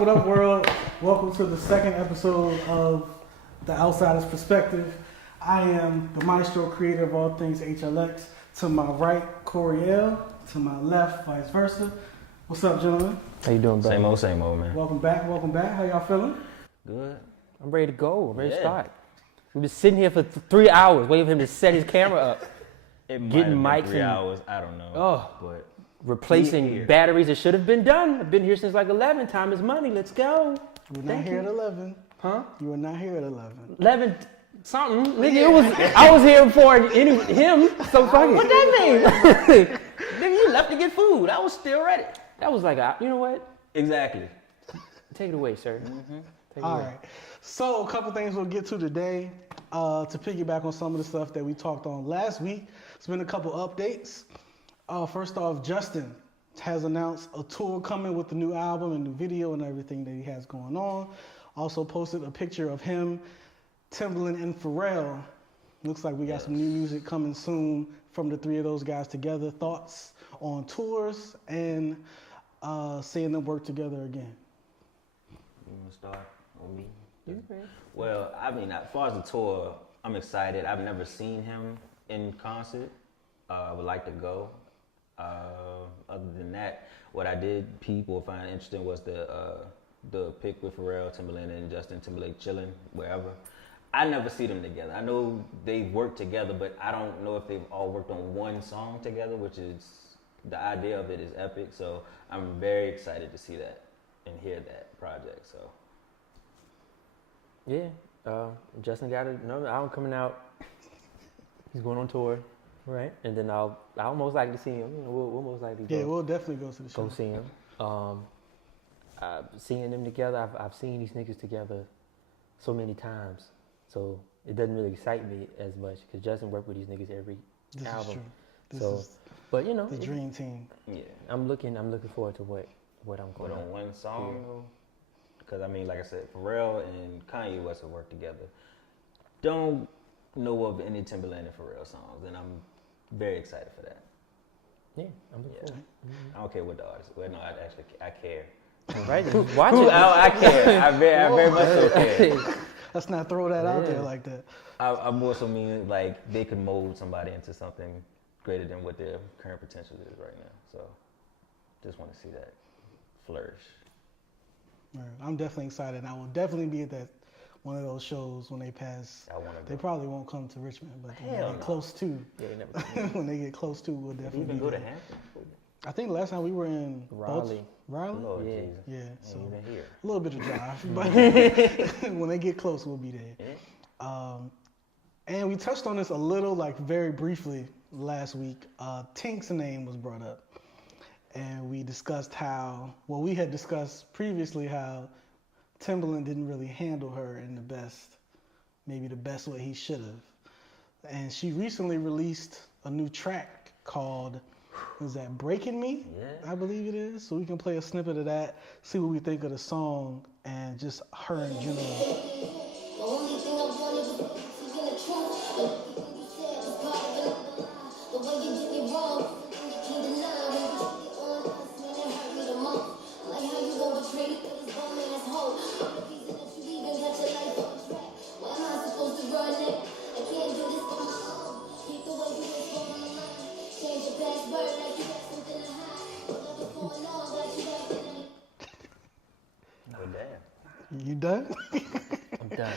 What up, world? Welcome to the second episode of The Outsider's Perspective. I am the Mystro, creator of all things HLX. To my right, Coriel. To my left, vice versa. What's up, gentlemen? How you doing, buddy? Same old, man. Welcome back. How y'all feeling? Good. I'm ready to go. I'm ready to start. We've been sitting here for 3 hours waiting for him to set his camera up. Getting mics 3 hours. I don't know. But replacing batteries that should have been done. I've been here since like 11. Time is money. Let's go. You were not here at 11. Huh? You were not here at 11. 11 something. Nigga, I was here before him. So fucking. What that mean? Nigga, you left to get food. I was still ready. That was like, you know what? Exactly. Take it away, sir. Mm-hmm. All right. So a couple things we'll get to today. To piggyback on some of the stuff that we talked on last week. It's been a couple updates. First off, Justin has announced a tour coming with the new album and new video and everything that he has going on. Also posted a picture of him, Timberlake, and Pharrell. Looks like we got some new music coming soon from the three of those guys together. Thoughts on tours and seeing them work together again? You want to start on me? Well, I mean, as far as the tour, I'm excited. I've never seen him in concert. I would like to go. Other than that, what I did, people find interesting was the pic with Pharrell, Timberlake, and Justin Timberlake chilling wherever. I never see them together. I know they've worked together, but I don't know if they've all worked on one song together, which is, the idea of it is epic. So I'm very excited to see that and hear that project. So yeah, Justin got another album coming out. He's going on tour. Right, and then I'll most likely see him. You know, we'll most likely go. Yeah, we'll definitely go to the show. Go see him. Seeing them together, I've seen these niggas together so many times, so it doesn't really excite me as much because Justin worked with these niggas every album. This is true. But you know, the dream team. Yeah, I'm looking forward to what I'm going. But on one song, because I mean, like I said, Pharrell and Kanye West have worked together. Don't know of any Timberlake and Pharrell songs, and I'm very excited for that. Yeah, I'm looking forward. I don't care what the artist. Well, no, I care. Right, watch it. I care. I very much so care. Let's not throw that out there like that. I more so mean like they could mold somebody into something greater than what their current potential is right now. So, just want to see that flourish. Right. I'm definitely excited. I will definitely be at that one of those shows when they pass. They probably won't come to Richmond, but when they get close to. Yeah, they never. When they get close to, we'll definitely. Even go to Hampton. I think last time we were in Raleigh. Lord yeah. Jesus. Yeah, so here. A little bit of drive, but when they get close, we'll be there. Yeah. And we touched on this a little, like very briefly last week. Tink's name was brought up, and we discussed we had discussed previously how Timberland didn't really handle her in the best way he should have. And she recently released a new track called, was that Breaking Me? Yeah. I believe it is. So we can play a snippet of that, see what we think of the song, and just her in general. You done? I'm done.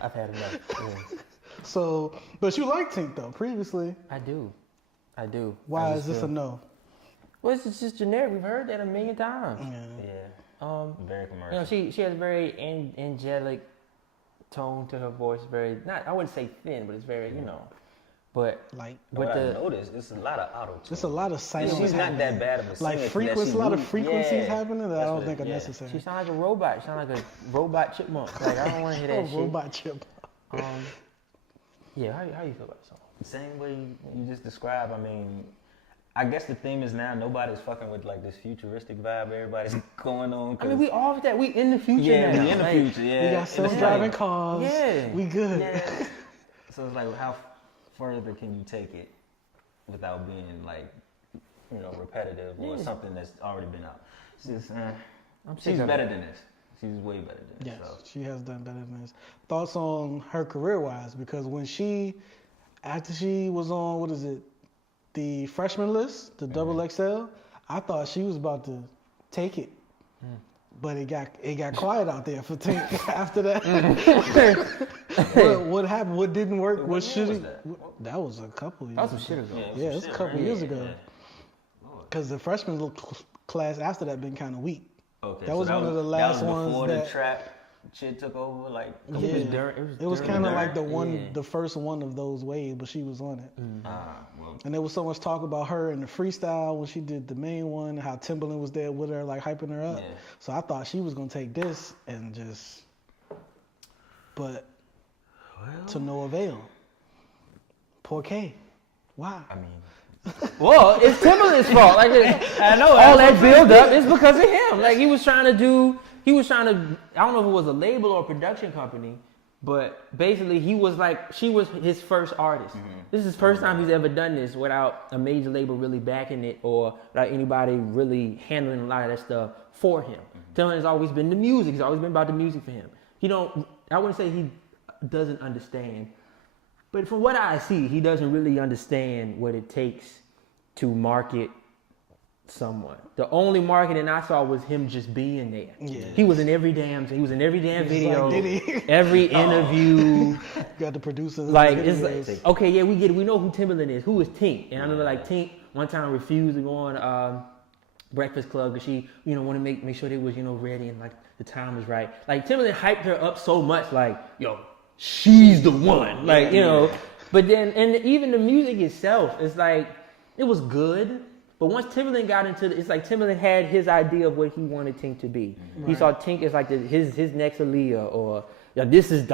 I've had enough. Yeah. So, but you like Tink though, previously. I do. Why is this a no? Well, it's just generic. We've heard that a million times. Yeah. Very commercial. You know, she has a very angelic tone to her voice. Very, not, I wouldn't say thin, but it's very, you know. But like, what I noticed, it's a lot of auto-tune. It's a lot of silence. She's not that bad of a singer. Like a lot of frequencies happening that I don't think are necessary. She sounds like a robot. She sounds like a robot chipmunk. Like, I don't want to hear that shit. Robot chipmunk. Yeah, how you feel about the song? Same way you just described. I mean, I guess the theme is now nobody's fucking with like this futuristic vibe everybody's going on. I mean, we off that. We in the future now. We in the future, yeah. We got self-driving cars. Yeah. We good. Yeah. So it's like, how further can you take it without being like, repetitive or something that's already been out? She's better than this. She's way better than this. Yes, So. she has done better than this. Thoughts on her career-wise? Because after she was on, the freshman list, the double XL, I thought she was about to take it. But it got quiet out there for Tink after that. What happened? What didn't work? What should it? That was a couple years ago. That was some shit ago. Yeah, it was a couple years ago. Because the freshman class after that been kind of weak. Okay, that was one of the last ones before that the trap shit took over. Like it was kind of like the first one of those waves, but she was on it. And there was so much talk about her in the freestyle when she did the main one, how Timberland was there with her, like hyping her up. Yeah. So I thought she was gonna take this and to no avail. Poor K. Why? I mean. Well, it's Timberland's fault. Like I know all that build up is because of him. Like he was trying to. I don't know if it was a label or a production company, but basically she was his first artist. Mm-hmm. This is his first time he's ever done this without a major label really backing it or without anybody really handling a lot of that stuff for him. Mm-hmm. Timberland has always been the music. It's always been about the music for him. I wouldn't say he doesn't understand. But from what I see, he doesn't really understand what it takes to market someone. The only marketing I saw was him just being there. Yeah. He was in every damn video, like, every interview. Got the producer. Like it's like, okay, yeah, we get it. We know who Timberland is. Who is Tink? And I remember like Tink one time refused to go on Breakfast Club because she, want to make sure they was, ready and like the time was right. Like Timberland hyped her up so much, like, yo, she's the one. Like, but then, and even the music itself, it's like, it was good. But once Timberland got into it, it's like Timberland had his idea of what he wanted Tink to be. Right. He saw Tink as like his next Aaliyah, or this is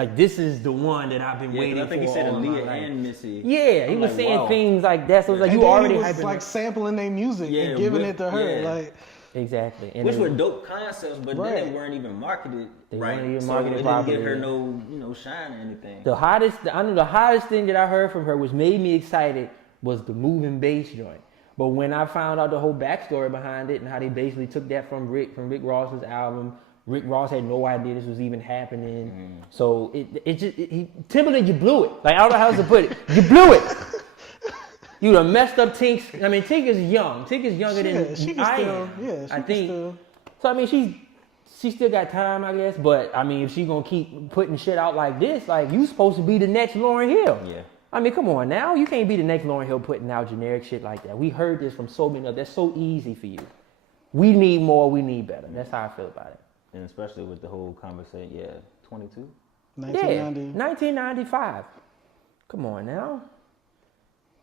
the one that I've been waiting for. I think he said Aaliyah and Missy. Yeah, he was saying things like that. So it was like, and you already he was like sampling their music and giving it to her. Like exactly. And which were dope concepts, but then they weren't even marketed right. Weren't even marketed properly. It didn't give her no shine or anything. The hottest thing that I heard from her, which made me excited, was the moving bass joint. But when I found out the whole backstory behind it and how they basically took that from Rick Ross's album, Rick Ross had no idea this was even happening. Mm. So Timberland, you blew it. Like, I don't know how else to put it. You blew it. You done messed up Tink's. I mean, Tink is young. Tink is younger than I am. Yeah, I think. So I mean, she still got time, I guess. But I mean, if she gonna keep putting shit out like this, like you supposed to be the next Lauryn Hill. Yeah. I mean, come on now. You can't be the next Lauryn Hill putting out generic shit like that. We heard this from so many of them. That's so easy for you. We need more. We need better. That's how I feel about it. And especially with the whole conversation, 22? 1990. 1995. Come on now.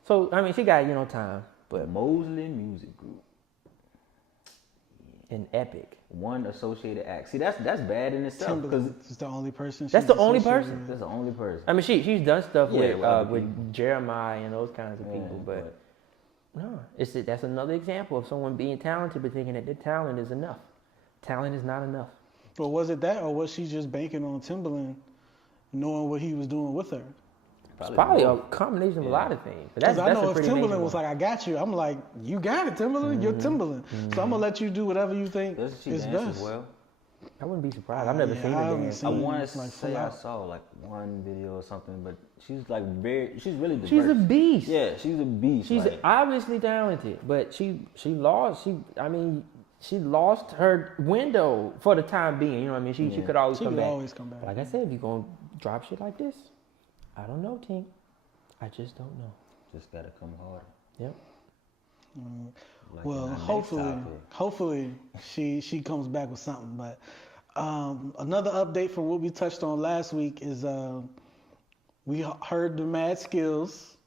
So, I mean, she got, time. But Mosley Music Group. An epic. One associated act. See, that's bad in itself. Because it's the only person. That's the only person. That's the only person. I mean, she's done stuff with Jeremiah and those kinds of people, but no, that's another example of someone being talented but thinking that their talent is enough. Talent is not enough. But was it that, or was she just banking on Timberland, knowing what he was doing with her? It's probably a combination of a lot of things. Because I know if Timberland was like, I got you, I'm like, you got it, Timberland, you're Timberland. Mm-hmm. So I'm going to let you do whatever you think is best. Well. I wouldn't be surprised. I've never seen her dance. I want to say I saw like one video or something, but she's like she's really diverse. She's a beast. Yeah, she's a beast. She's obviously talented, but she lost her window for the time being. You know what I mean? She could always come back. Like I said, if you're going to drop shit like this, I don't know, Tink. I just don't know. Just gotta come harder. Yep. Well, hopefully she comes back with something. But another update from what we touched on last week is we heard the Mad Skillz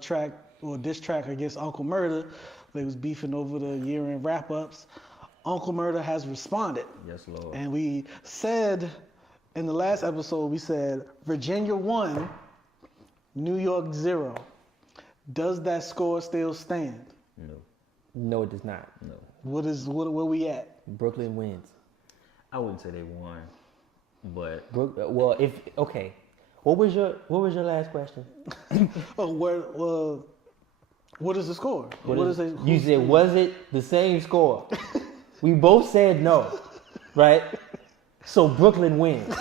track or diss track against Uncle Murda. They was beefing over the year-end wrap-ups. Uncle Murda has responded. Yes, Lord. And we said in the last episode, we said Virginia 1, New York 0. Does that score still stand? No. No, it does not. No. Where we at? Brooklyn wins. I wouldn't say they won, but Well, okay. What was your last question? What is the score? You said, was it the same score? We both said no, right? So Brooklyn wins.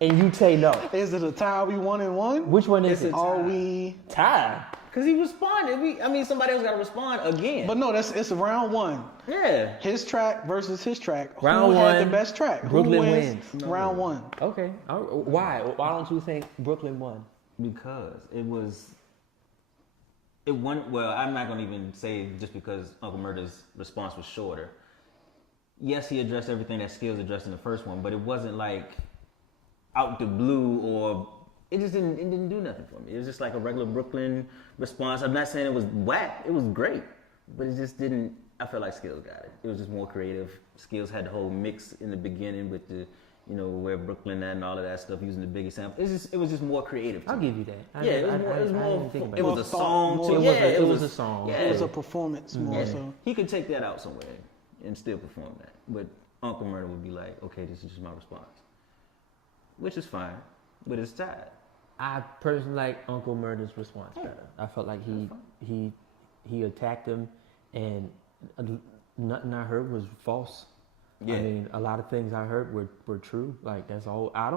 And you say no. Is it a tie? We 1-1? Which one is it? Are we tie? because he responded. Somebody else got to respond again. But no, it's round one. Yeah. His track versus his track. Round Who one, had the best track? Brooklyn Who wins wins. round one. Okay. Why? Why don't you think Brooklyn won? Because it won. Well, I'm not gonna even say just because Uncle Murda's response was shorter. Yes, he addressed everything that Skillz addressed in the first one, but it wasn't like out the blue or it didn't do nothing for me. It was just like a regular Brooklyn response. I'm not saying it was whack. It was great, but it just didn't. I felt like Skillz got it. It was just more creative. Skillz had the whole mix in the beginning with the, where Brooklyn at and all of that stuff using the Biggie sample. It was just more creative. I'll give you that. It was a song too. It was a song. Yeah. It was a performance more so. He could take that out somewhere and still perform that. But Uncle Murda would be like, okay, this is just my response. Which is fine, but it's tied. I personally like Uncle Murda's response better. I felt like he attacked him, and nothing I heard was false. Yeah. I mean, a lot of things I heard were true. Like that's all. I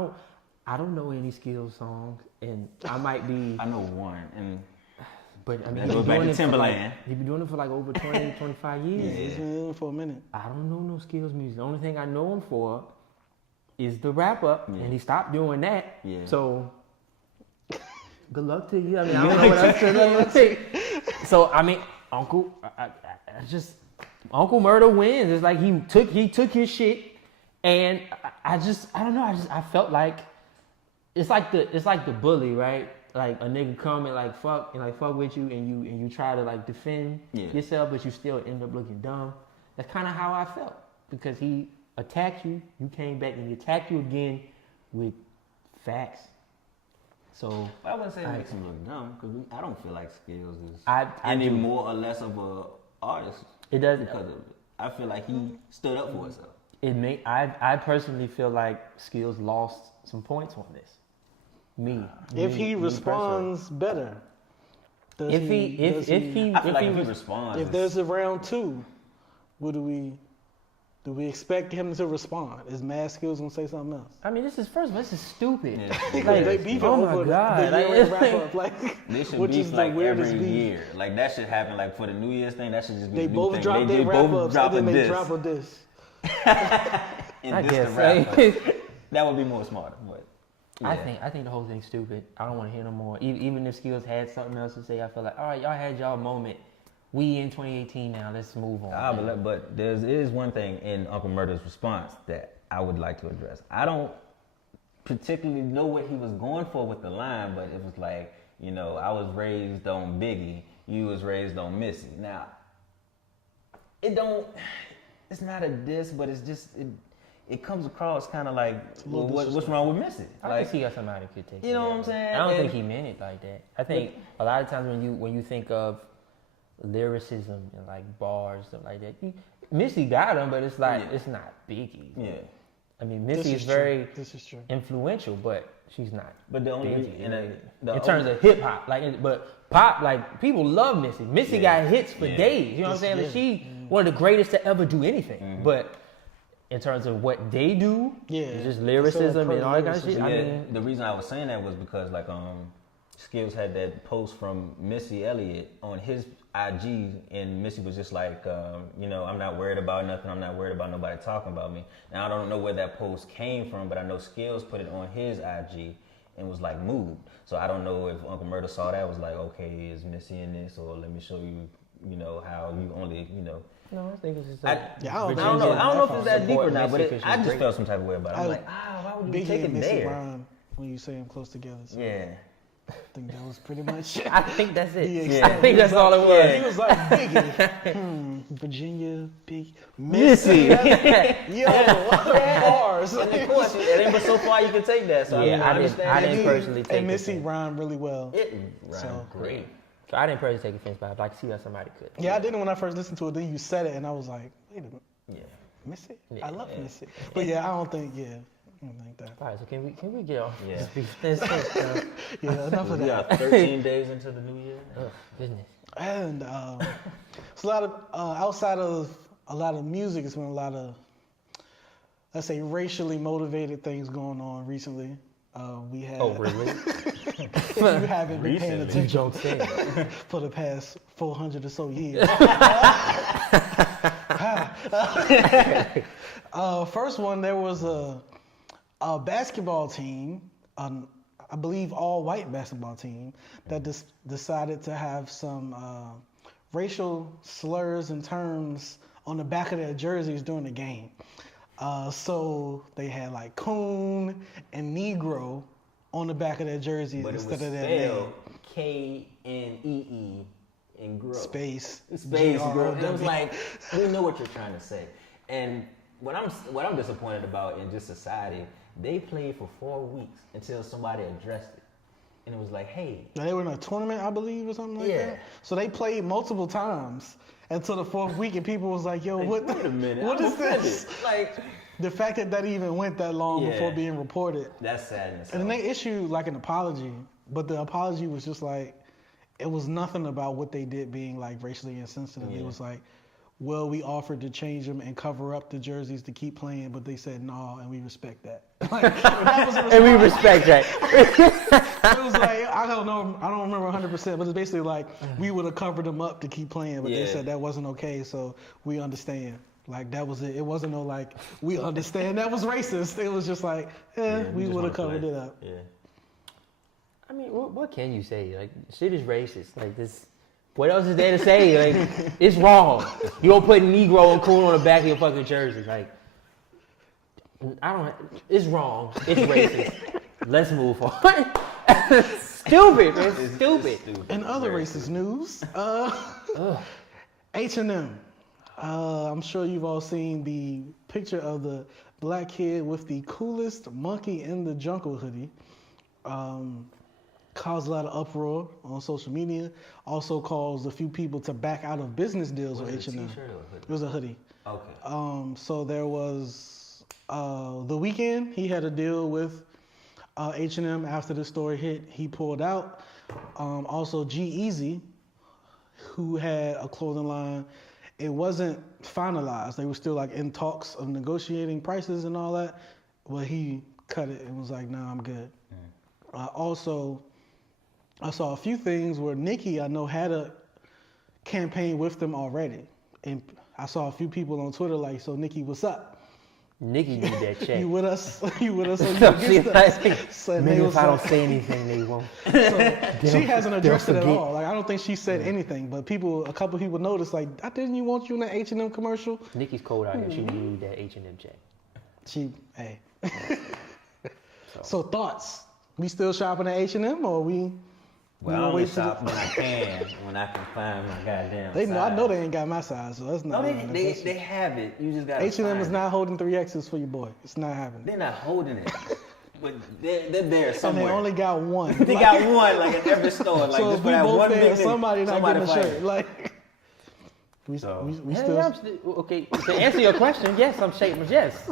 don't know any Skillz songs, and I might be. I know one, but I mean, he's been doing it for like over 20, 25 years. Yeah, he's been doing it for a minute. I don't know no Skillz music. The only thing I know him for is the wrap up, and he stopped doing that. Yeah. So. Good luck to you. I mean, I don't know what else to say. So, I mean, Uncle Murda wins. It's like he took his shit, and I don't know. I felt like it's like the bully, right? Like a nigga come and like fuck with you, and you try to like defend yourself, but you still end up looking dumb. That's kind of how I felt because he attacked you, you came back, and he attacked you again with facts. So I wouldn't say it makes him look dumb because I don't feel like Skillz is any more or less of a artist. It does because of it. I feel like he stood up for himself. I personally feel like Skillz lost some points on this. If he responds better, if he responds, if there's a round two, do we expect him to respond? Is Mad Skillz gonna say something else? I mean, this is stupid. Yeah. Like, they beef over the year-end wrap-up. Like, they should beef like every year. Like that should happen. Like for the New Year's thing, that should just be. They both drop their wrap-ups and then they drop a diss. I guess that would be more smart. But yeah. I think the whole thing's stupid. I don't want to hear no more. Even if Skillz had something else to say, I feel like, all right, y'all had y'all moment. We in 2018 now. Let's move on. But there is one thing in Uncle Murda's response that I would like to address. I don't particularly know what he was going for with the line, but it was like, I was raised on Biggie, you was raised on Missy. Now, it's not a diss, but it's just, it comes across kind of like, well, what's wrong with Missy? I can see how somebody could take it. You know what I'm saying? I don't think he meant it like that. I think a lot of times when you think of lyricism and like bars, stuff like that. Missy got him, but it's like it's not Biggie. Yeah, I mean Missy is very influential, but she's not. But the only Biggie, in terms of hip hop, but pop, like people love Missy. Missy got hits for days. You know what I'm saying? Like, she one of the greatest to ever do anything. Mm-hmm. But in terms of what they do, it's just lyricism and all that kind of shit. I mean, the reason I was saying that was because like Skillz had that post from Missy Elliott on his IG, and Missy was just like, I'm not worried about nothing. I'm not worried about nobody talking about me. Now, I don't know where that post came from, but I know Skillz put it on his IG and was like moved. So I don't know if Uncle Murda saw that, was like, okay, is Missy in this? Or let me show you, how you only, No, I think it's just I don't know. I don't know if it's that deep or not, but I just felt some type of way about it. I'm like, why would you take it there? Rhyme when you say them close together. So. Yeah. I think that was pretty much it. I think that's it. I think that's all it was. He was like, Biggie, Virginia, Big Missy. Bars. And of course, it ain't but so far you can take that. So I didn't personally take it. And Missy rhymed really well. It rhymed great. So I didn't personally take offense by it, but I can see how somebody could. Yeah, I didn't when I first listened to it. Then you said it, and I was like, wait a minute. Yeah. Missy? Yeah. I love Missy. But yeah, I don't think that. All right, so can we get off Yeah. this beef? Yeah, enough of We that. got 13 days into the new year. Oh, goodness. And it's a lot of, outside of a lot of music, it's been a lot of, let's say, racially motivated things going on recently. We had. Oh, really? If you haven't been paying Recently. attention for the past 400 or so years. First one, there was a basketball team, I believe all-white basketball team, that decided to have some racial slurs and terms on the back of their jerseys during the game. So they had like coon and Negro on the back of their jerseys But it instead was of their name. spelled Knee and grow. Space. Space, bro. GROW. And it was like, we know what you're trying to say. And what I'm disappointed about in just society, they played for 4 weeks until somebody addressed it. And it was like, hey. Now, they were in a tournament, I believe, or something like Yeah. that. So they played multiple times until the fourth week, and people was like, yo, what Wait a minute. what I'm is this? offended. Like, The fact that even went that long Yeah. before being reported. that's sadness. And then they issued like an apology, but the apology was just like, it was nothing about what they did being like racially insensitive. It Yeah. was like, well, we offered to change them and cover up the jerseys to keep playing, but they said no, and we respect that. Like, that was a And we response. respect that. It was like, I don't know, I don't remember 100%, but it's basically like, we would have covered them up to keep playing, but they Yeah. said that wasn't okay, so we understand. Like, that was it. It wasn't no like, we understand that was racist. It was just like, Yeah, we just would have wanna covered play. it up. Yeah. I mean, what can you say? Like, shit is racist. Like, this. What else is there to say? Like, it's wrong. You don't put Negro and coon on the back of your fucking jersey. Like, it's wrong. It's racist. Let's move on. Stupid, man. It's Stupid. In other Very racist news, H&M. I'm sure you've all seen the picture of the black kid with the coolest monkey in the jungle hoodie. Caused a lot of uproar on social media. Also caused a few people to back out of business deals with Was it a H&M. t-shirt or a hoodie? It was a hoodie. Okay. So there was The Weeknd. He had a deal with H&M after the story hit. He pulled out. Also G-Eazy, who had a clothing line. It wasn't finalized. They were still like in talks of negotiating prices and all that. But he cut it and was like, "Nah, I'm good." Also, I saw a few things where Nicki, I know, had a campaign with them already. And I saw a few people on Twitter like, "So Nicki, what's up? Nicki need that check. You with us? You with us or you She against like, us?" So they maybe was if I don't like- say anything, they won't. So she hasn't addressed it at forget. all. Like, I don't think she said anything, but a couple people noticed, like, "I didn't you want you in that H&M commercial?" Nicki's cold out here. She need that H&M check. Hey. So thoughts? We still shopping at H&M or we? Well, I gonna only wait till shop when I can, when I can find my goddamn They know. I size. know they ain't got my size, so that's not. No, even they have it. You just gotta H&M is find not holding 3X's for your boy. It's not happening. They're not holding it. But they're there And somewhere. they only got one. They got one, like in every store. Like So just if for we that both one there, big thing, somebody not getting a fight shirt. it. Like we Yeah, still. I'm okay. To answer your question, yes, I'm shaping. Yes.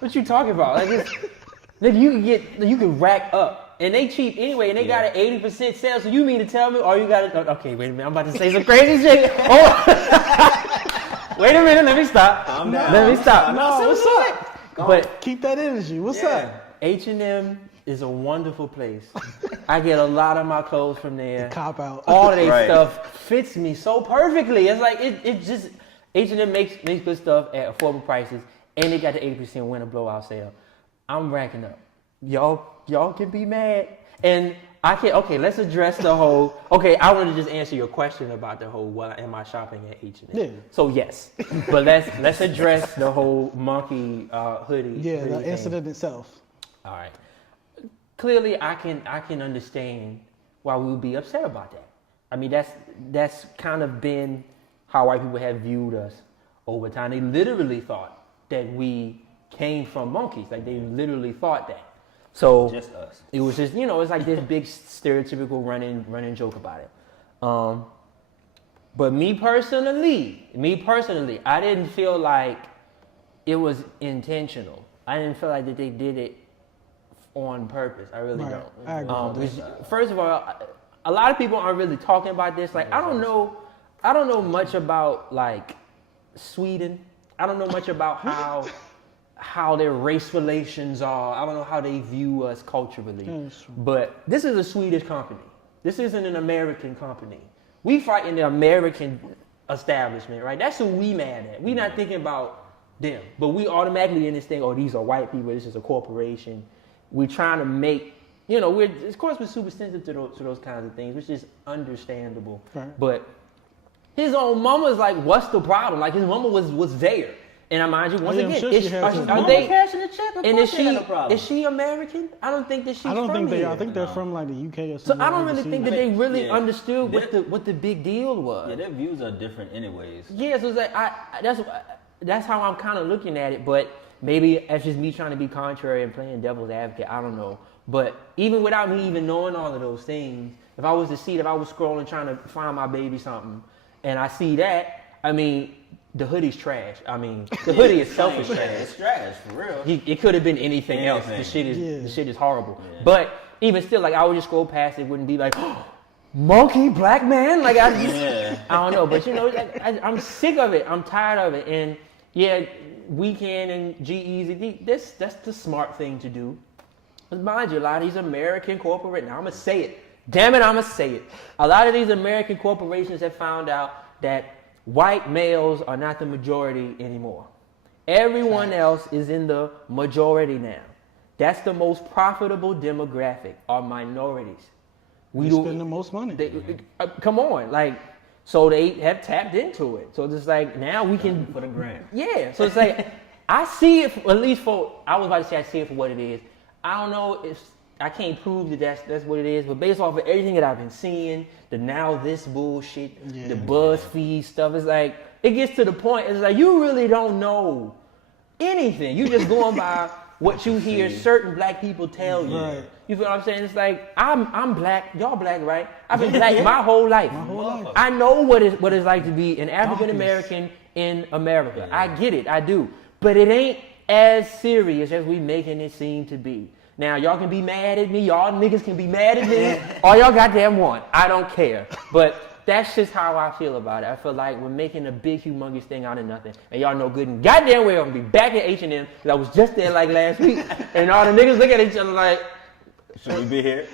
What you talking about? Like, nigga, you can rack up, and they cheap anyway, and they got an 80% sale. So you mean to tell me, or you got to? Okay, wait a minute. I'm about to say some crazy shit. Oh. Wait a minute. Let me stop. Calm down. Let me stop. No, what's up? But Keep that energy. What's up? H&M is a wonderful place. I get a lot of my clothes from there. Cop out. All of their Right. stuff fits me so perfectly. It's like it just H&M makes good stuff at affordable prices, and they got the 80% winter blowout sale. I'm racking up. Y'all can be mad, and I can. Okay, let's address the whole. Okay, I want to just answer your question about the whole. What am I shopping at H&M? Yeah. So yes, but let's address the whole monkey hoodie. Yeah, hoodie the thing. incident itself. All right. Clearly, I can understand why we would be upset about that. I mean, that's kind of been how white people have viewed us over time. They literally thought that we came from monkeys. Like, they literally thought that. So Just us. it was just, it's like this big stereotypical running joke about it. But me personally, I didn't feel like it was intentional. I didn't feel like that they did it on purpose. I really don't. I agree with First of all, a lot of people aren't really talking about this. Like, I don't know much about like Sweden. I don't know much about how their race relations are. I don't know how they view us culturally. But this is a Swedish company. This isn't an American company. We fight in the American establishment, right? That's who we mad at. We not thinking about them, but we automatically in this thing. Oh, these are white people. This is a corporation. We're trying to make, of course we're super sensitive to those kinds of things, which is understandable. Right. But his own mama's like, what's the problem? Like his mama was there. And I mind you, once again, are they cashing the check? Of course they have a problem. Is she American? I don't think that she's from here. I don't think they are. I think they're from like the UK or something. So I don't really think that they really understood what the big deal was. Yeah, their views are different anyways. Yeah, so it's like, that's how I'm kind of looking at it. But maybe it's just me trying to be contrary and playing devil's advocate. I don't know. But even without me even knowing all of those things, if I was scrolling trying to find my baby something, and I see that, I mean, the hoodie's trash. I mean, the hoodie is selfish trash. It's trash, for real. It could have been anything else. The shit is horrible. Yeah. But even still, like, I would just scroll past it. Wouldn't be like, oh, monkey black man? Like, I don't know. But, I'm sick of it. I'm tired of it. And, yeah, Weeknd and G-Eazy, that's the smart thing to do. But mind you, a lot of these American corporate, now I'm going to say it. Damn it, I'm going to say it. A lot of these American corporations have found out that white males are not the majority anymore. Everyone else is in the majority now. That's the most profitable demographic, are minorities. We spend the most money. Come on, like, so they have tapped into it. So it's like, now we can put a grant. Yeah, so it's like, I see it, I was about to say I see it for what it is. I don't know if, I can't prove that that's what it is, but based off of everything that I've been seeing, the now this bullshit, the BuzzFeed stuff, it's like, it gets to the point, it's like, you really don't know anything. You just going by what you hear certain black people tell you. Right. You feel what I'm saying? It's like, I'm black, y'all black, right? I've been black my whole life. I know what it's like to be an African American in America. Yeah. I get it, I do. But it ain't as serious as we making it seem to be. Now, y'all can be mad at me. Y'all niggas can be mad at me. All y'all goddamn want. I don't care. But that's just how I feel about it. I feel like we're making a big, humongous thing out of nothing. And y'all know good and goddamn well I'm going to be back at H&M because I was just there like last week. And all the niggas look at each other like, should we be here?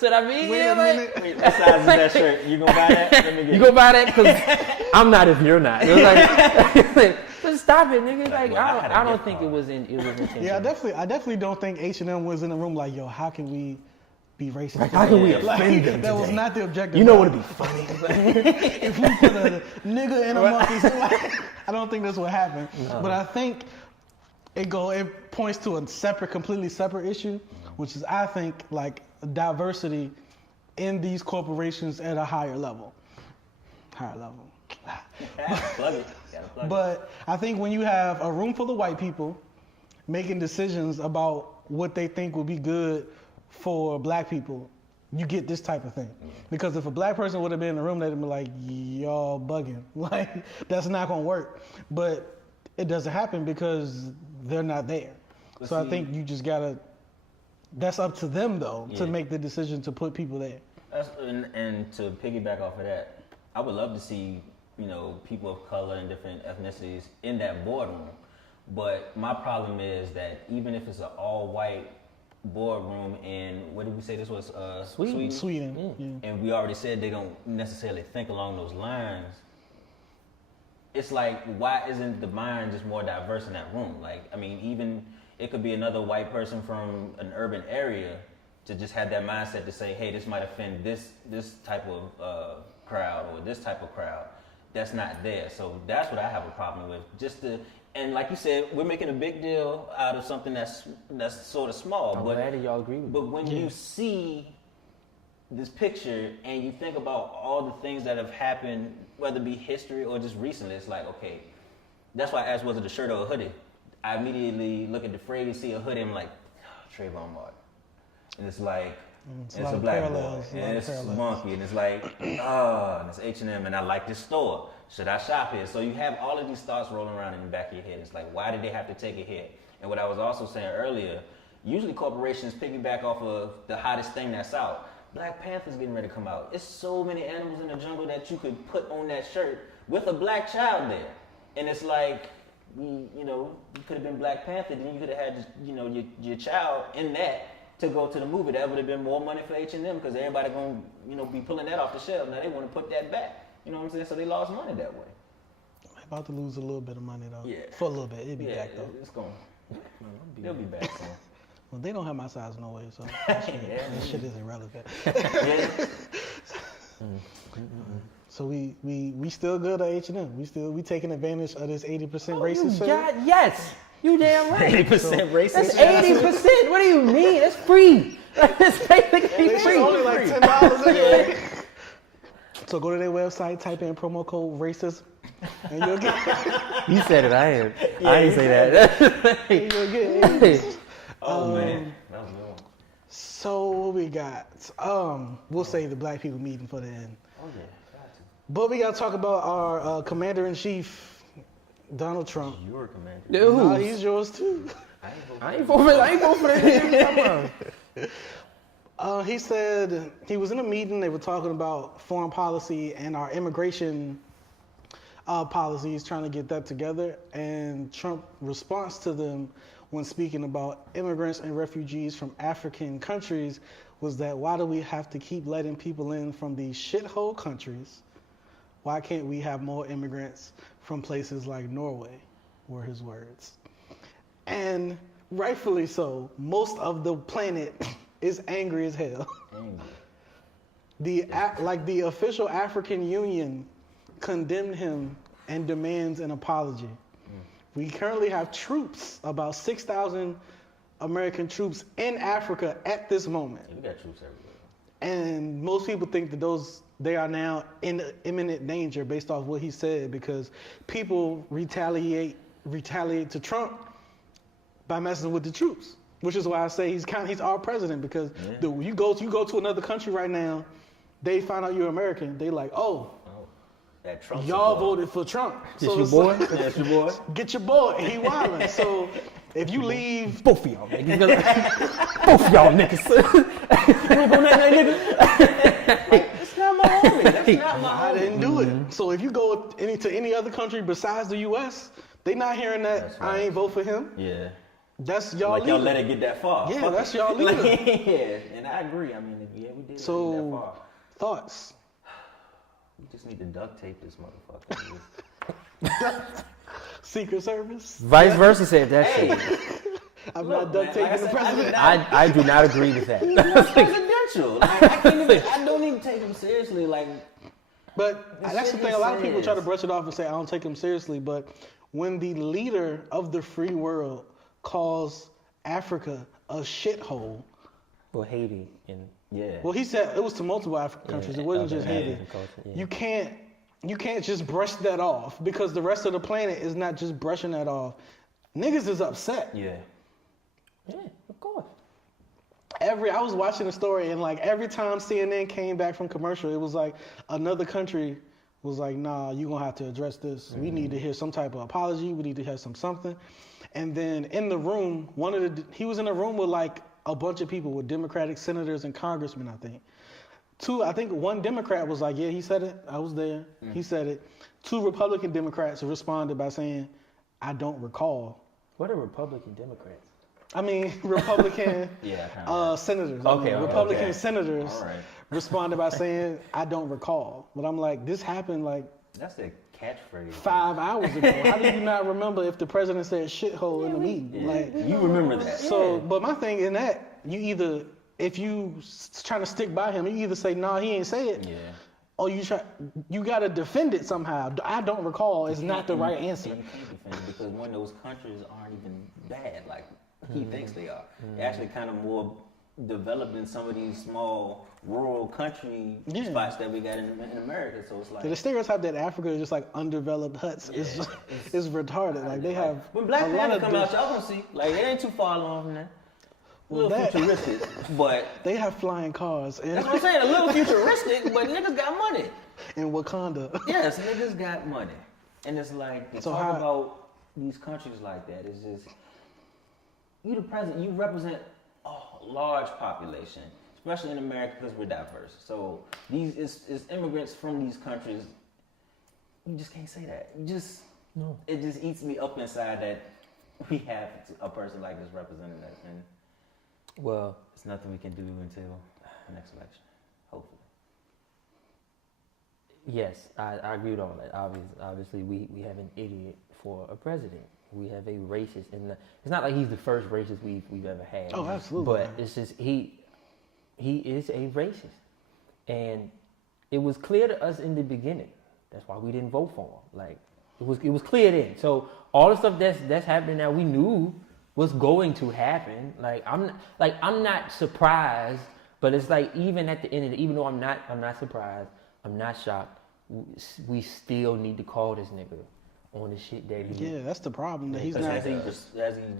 Should I be here? Wait, what size is that shirt? You gonna buy that? Let me get you gonna buy that? Because I'm not if you're not. It was like, just stop it, nigga. Like, I don't think it was intentional. Yeah, I definitely don't think H&M was in the room like, yo, how can we be racist? Like, how can we offend them That was not the objective. You know what would be funny? If we put a nigga and a monkey, I don't think that's what happened. No. But I think it points to a completely separate issue, which is, I think, like, diversity in these corporations at a higher level. But I think when you have a room full of white people making decisions about what they think will be good for black people, you get this type of thing. Because if a black person would have been in the room, they'd be like, y'all bugging. Like, that's not gonna work. But it doesn't happen because they're not there. So I think you just gotta, that's up to them though, to make the decision to put people there. And to piggyback off of that, I would love to see, people of color and different ethnicities in that boardroom. But my problem is that even if it's an all-white boardroom in, what did we say this was? Sweden. Yeah. And we already said they don't necessarily think along those lines. It's like, why isn't the mind just more diverse in that room? Like, I mean, even it could be another white person from an urban area to just have that mindset to say, hey, this might offend this type of crowd or this type of crowd. That's not there. So that's what I have a problem with. And like you said, we're making a big deal out of something that's sort of small. I'm glad that y'all agree with me. But when you see this picture and you think about all the things that have happened, whether it be history or just recently, it's like, okay, that's why I asked, was it a shirt or a hoodie? I immediately look at the phrase, see a hoodie, I'm like, Trayvon Martin. and it's like It's it's a a black boy, parallels, and it's monkey, and it's like and it's H&M, and I like this store. Should I shop here? So you have all of these thoughts rolling around in the back of your head. It's like, why did they have to take it here? And what I was also saying earlier, usually corporations piggyback off of the hottest thing that's out. Black Panther's getting ready to come out. It's so many animals in the jungle that you could put on that shirt with a black child there. And it's like, you could have been Black Panther, then you could have had, your child in that to go to the movie. That would have been more money for H&M because everybody going to, be pulling that off the shelf. Now they want to put that back. You know what I'm saying? So they lost money that way. About to lose a little bit of money though. Yeah. For a little bit. It'll be back though. It's going. They'll be back soon. Well, they don't have my size no way, so that shit is irrelevant. So we still good at H&M. We taking advantage of this 80% racist shit. Yes, you damn right. 80% racist. That's 80%. What do you mean? That's free. That's basically It's free. only like $10 anyway. So go to their website, type in promo code racist, and you'll get. You said it. I didn't say that. And you'll get. Man, that was good. So what we got? We'll save the black people meeting for the end. Oh yeah, got to. But we gotta talk about our commander-in-chief, Donald Trump. You're a commander. Dude, Nah, he's yours too. I ain't voting for that. He said he was in a meeting. They were talking about foreign policy and our immigration policies, trying to get that together. And Trump's response to them when speaking about immigrants and refugees from African countries was that why do we have to keep letting people in from these shithole countries? Why can't we have more immigrants from places like Norway, were his words. And rightfully so, most of the planet is angry as hell. The official African Union condemned him and demands an apology. We currently have troops, about 6,000 American troops in Africa at this moment. We got troops everywhere. And most people think that they are now in imminent danger based off what he said, because people retaliate to Trump by messing with the troops, which is why I say he's our president, because you go to another country right now, they find out you're American, they like, that Trump y'all support. voted for Trump. This your boy? That's your boy. Get your boy, he wildin'. So if you leave, Both of y'all niggas. Both of y'all niggas. You don't go nigga. It's not my homie. That's not my I homie. didn't do it. So if you go to any other country besides the U.S., they not hearing that That's right. I ain't vote for him. Yeah. That's y'all Like y'all leader. let it get that far. Yeah, Fuck that's it. y'all leader. Yeah, and I agree. I mean, we did let it get that So far. thoughts? We just need to duct tape this motherfucker. Secret Service? Vice versa said that Hey, shit. I'm look, not duct man, like I taping the said, president. I do not agree with that. that's presidential. Like, I don't even take him seriously. Like, But This that's the shit thing. he A lot of people try to says. brush it off and say I don't take him seriously. But when the leader of the free world calls Africa a shithole, Well, Haiti and yeah. well, he said it was to multiple African countries. It wasn't just Haiti. You can't just brush that off, because the rest of the planet is not just brushing that off. Niggas is upset. Yeah. Yeah, of course. I was watching the story, and like every time CNN came back from commercial, it was like another country was like, nah, you gonna have to address this. We need to hear some type of apology. We need to hear something. And then in the room, he was in a room with like a bunch of people, with Democratic senators and congressmen, I think. One Democrat was like, yeah, he said it. I was there. He said it. 2 Republican Democrats responded by saying, I don't recall. What are Republican Democrats? I mean, Republican senators. Republican senators responded by saying, I don't recall. But I'm like, this happened like That's their catchphrase. 5 hours ago. How do you not remember if the president said shithole in the meeting? Yeah. Like, You remember that. so, but my thing in that, if you trying to stick by him, you either say, nah, he ain't say it. Yeah. Or you got to defend it somehow. I don't recall is not the right answer. You can't defend it because one of those countries aren't even bad like he thinks they are. They're actually kind of more developed than some of these small rural country spots that we got in America. So it's like The stereotype that Africa is just like undeveloped huts is retarded. Like they have when Black a lot Panther of come out, y'all gonna see. Like it ain't too far along from that. A little futuristic, but they have flying cars. And that's what I'm saying. A little futuristic, but niggas got money. In Wakanda. Yes, niggas got money, and it's like to talk about these countries like that. It's just you the president. You represent a large population, especially in America because we're diverse. So these is immigrants from these countries. You just can't say that. No. It just eats me up inside that we have a person like this representing us, and well, it's nothing we can do until the next election, hopefully. Yes, I agree with all that. Obviously, we have an idiot for a president. We have a racist, and it's not like he's the first racist we've ever had. Oh, absolutely. But it's just he is a racist, and it was clear to us in the beginning. That's why we didn't vote for him. Like it was clear then. So all the stuff that's happening now, we knew was going to happen. I'm not surprised, but it's like even at the end of it, even though I'm not surprised, I'm not shocked. We still need to call this nigga on the shit that he. Yeah, that's the problem. That he's not. Has he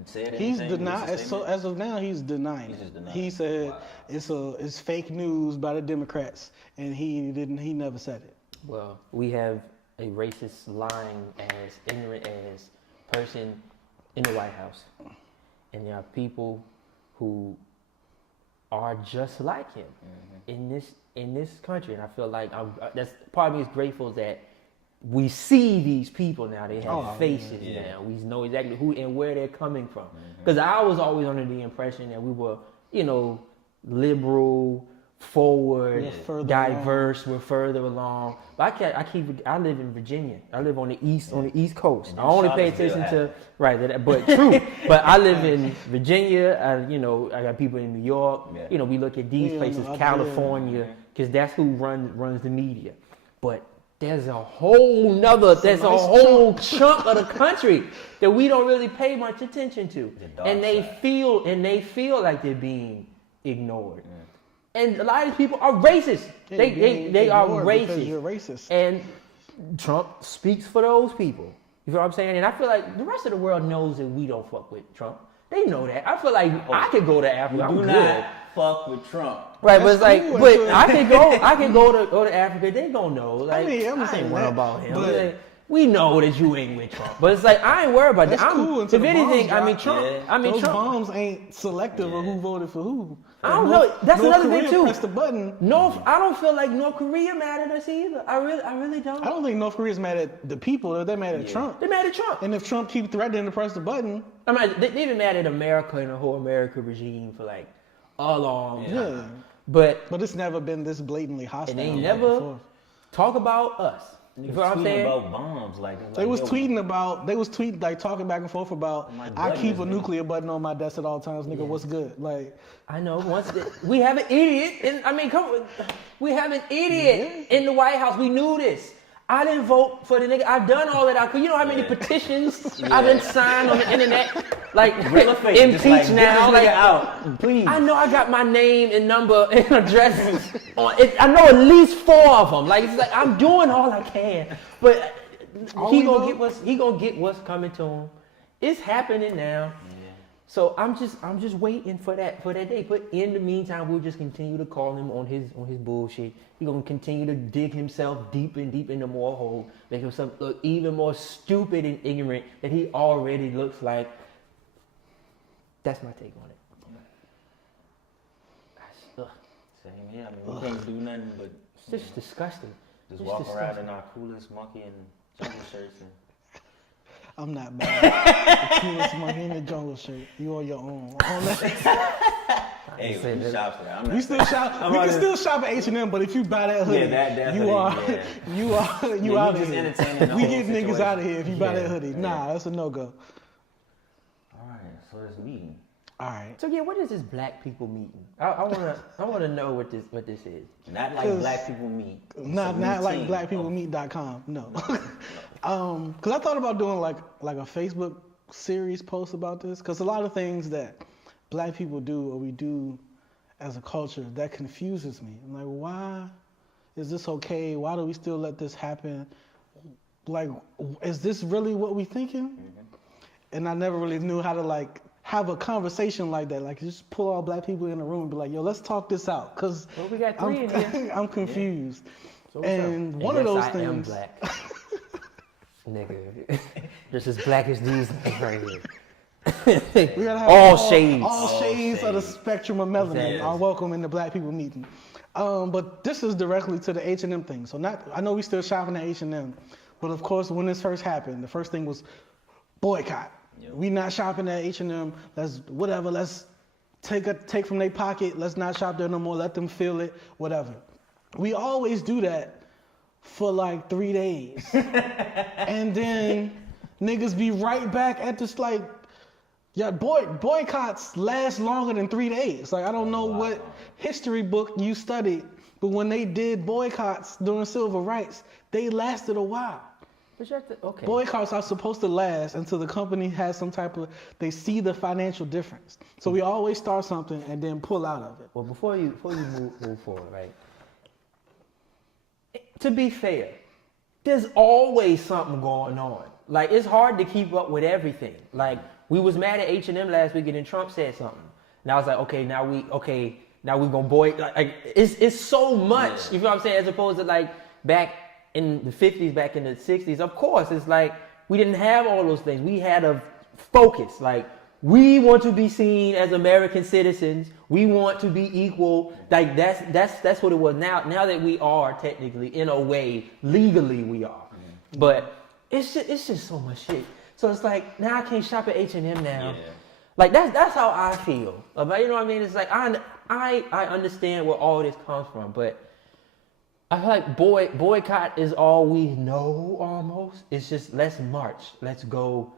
said he's anything? denying. As of now, he's denying. He's just denying. He said it's fake news by the Democrats, and he never said it. Well, we have a racist, lying, as ignorant as person in the White House, and there are people who are just like him in this country, and I feel like that's part of me is grateful that we see these people now. They have faces now. We know exactly who and where they're coming from. Because I was always under the impression that we were, liberal, forward, diverse. We're further along. But I live in Virginia. I live on the East Coast. I only pay attention to but true. But I live in Virginia. I got people in New York. Yeah. We look at these places, California, because that's who runs the media. But there's a whole chunk of the country that we don't really pay much attention to, and they feel like they're being ignored. And a lot of these people are racist. They are racist. You're racist. And Trump speaks for those people. You feel what I'm saying? And I feel like the rest of the world knows that we don't fuck with Trump. They know that. I feel like I could go to Africa. Do not fuck with Trump. Right, but it's like, I can go to Africa. They gonna know. Like, I'm saying worry about him. Like, we know that you ain't with Trump, but it's like I ain't worried about that. Cool if anything, Trump. Those bombs ain't selective of who voted for who. I don't know. That's North another Korea thing too. Press the button. I don't feel like North Korea mad at us either. I really don't. I don't think North Korea's mad at the people. They're mad at Trump. They're mad at Trump. And if Trump keeps threatening to press the button, they've been mad at America and the whole America regime for like a long time. Yeah. But it's never been this blatantly hostile. And they never talk about us. You know what I'm saying? About bombs, they was tweeting like talking back and forth about I keep a nuclear button on my desk at all times, nigga. What's good? Like I know we have an idiot, we have an idiot in the White House. We knew this. I didn't vote for the nigga. I've done all that I could. You know how many petitions I've been signed on the internet? Like, impeach now. Like, out. Please. I know I got my name and number and address on it. I know at least 4 of them. Like, it's like I'm doing all I can. But he gonna get what's coming to him. It's happening now. So I'm just waiting for that day. But in the meantime, we'll just continue to call him on his bullshit. He's gonna continue to dig himself deep into more hole, make himself look even more stupid and ignorant than he already looks like. That's my take on it. Same here. We can't do nothing but it's just disgusting. Just walk around in our coolest monkey and jungle shirts and. I'm not bad. The coolest monkey in the jungle shirt. You on your own. Hey, we shop for that. We still shop. We can still shop at H&M, but if you buy that hoodie, you out of here. We get niggas out of here if you buy that hoodie. Nah, that's a no-go. All right, so this meeting. All right. So what is this black people meeting? I wanna know what this is. Not like black people meet. Not like blackpeoplemeet.com. No. Because I thought about doing like a Facebook series post about this. Because a lot of things that black people do or we do as a culture that confuses me. I'm like, why is this okay? Why do we still let this happen? Like, is this really what we thinking? Mm-hmm. And I never really knew how to like have a conversation like that. Like just pull all black people in the room and be like, yo, let's talk this out. Cause Well, we got 3 in here. I'm confused. So what's And up? one And of those yes, I am things. black. Nigga. Just as black as these niggas right here. We gotta have all shades. All shades of the spectrum of melanin Exactly. are welcome in the black people meeting. But this is directly to the H&M thing. So I know we still shopping at H&M, but of course when this first happened, the first thing was boycott. Yep. We not shopping at H&M. Let's take from their pocket. Let's not shop there no more. Let them feel it. Whatever. We always do that for like 3 days, and then niggas be right back at this like. Yeah, boycotts last longer than 3 days. Like, I don't know what history book you studied, but when they did boycotts during civil rights, they lasted a while. But you have to, okay. Boycotts are supposed to last until the company has some type of, they see the financial difference. So we always start something and then pull out of it. Well, before you move forward, right? To be fair, there's always something going on. Like, it's hard to keep up with everything. Like, we was mad at H&M last week and then Trump said something. Now it's like, now we gonna boycott. Like, it's so much, you know what I'm saying? As opposed to like back in the 50s, back in the 60s. Of course, it's like we didn't have all those things. We had a focus. Like, we want to be seen as American citizens. We want to be equal. Like that's what it was. Now that we are technically, in a way, legally we are. But it's just so much shit. So it's like, now I can't shop at H&M now. Yeah. Like, that's how I feel. About, you know what I mean? It's like, I understand where all this comes from, but I feel like boycott is all we know almost. It's just, let's march. Let's go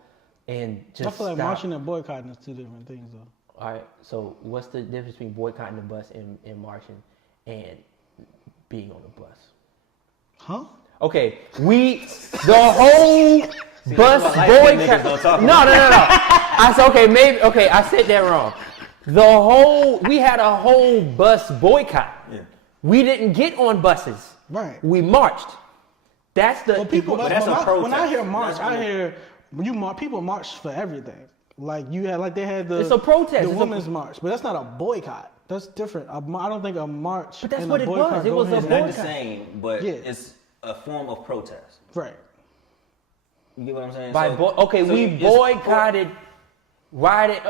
and just I feel like stop. marching and boycotting is two different things, though. All right, so what's the difference between boycotting the bus and marching and being on the bus? Huh? Okay, the whole bus boycott. No. I said, I said that wrong. We had a whole bus boycott. Yeah. We didn't get on buses. Right. We marched. That's the But that's a protest. when I hear march, That's I hear people march for everything. Like they had the It's a protest. the It's women's march, but that's not a boycott. That's different. I don't think a march. But that's and what a it was. boycott It go was a hand in Not hand. the same, but Yeah. it's a form of protest. Right. You get what I'm saying? We boycotted. Why did?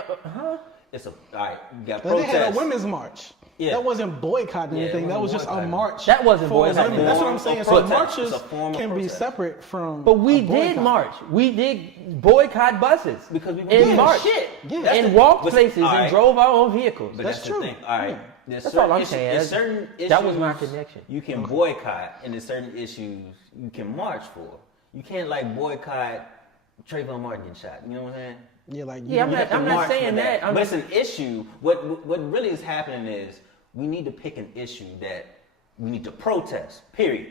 It's all right. You got But protest. they had a women's march. Yeah. That wasn't boycotting Yeah, it anything. That was wasn't just a boycotting. march. That wasn't for boycotting. women. That's what I'm saying. So Protest. marches It's a form of can be protest. separate from. But we a did boycott. march. We did boycott buses Because we and did march shit. Yeah. and walked But- places all and right. drove our own vehicles. But That's that's, true. the thing. All right. Yeah. There's That's certain all I'm issues, saying. there's certain issues That was my connection. You can boycott, and there's certain issues you can march for. You can't like boycott Trayvon Martin getting shot. You know what I'm saying? Yeah, like Yeah, I'm You have to I'm not march for saying that. I'm but just- it's an issue. What really is happening is we need to pick an issue that we need to protest. Period.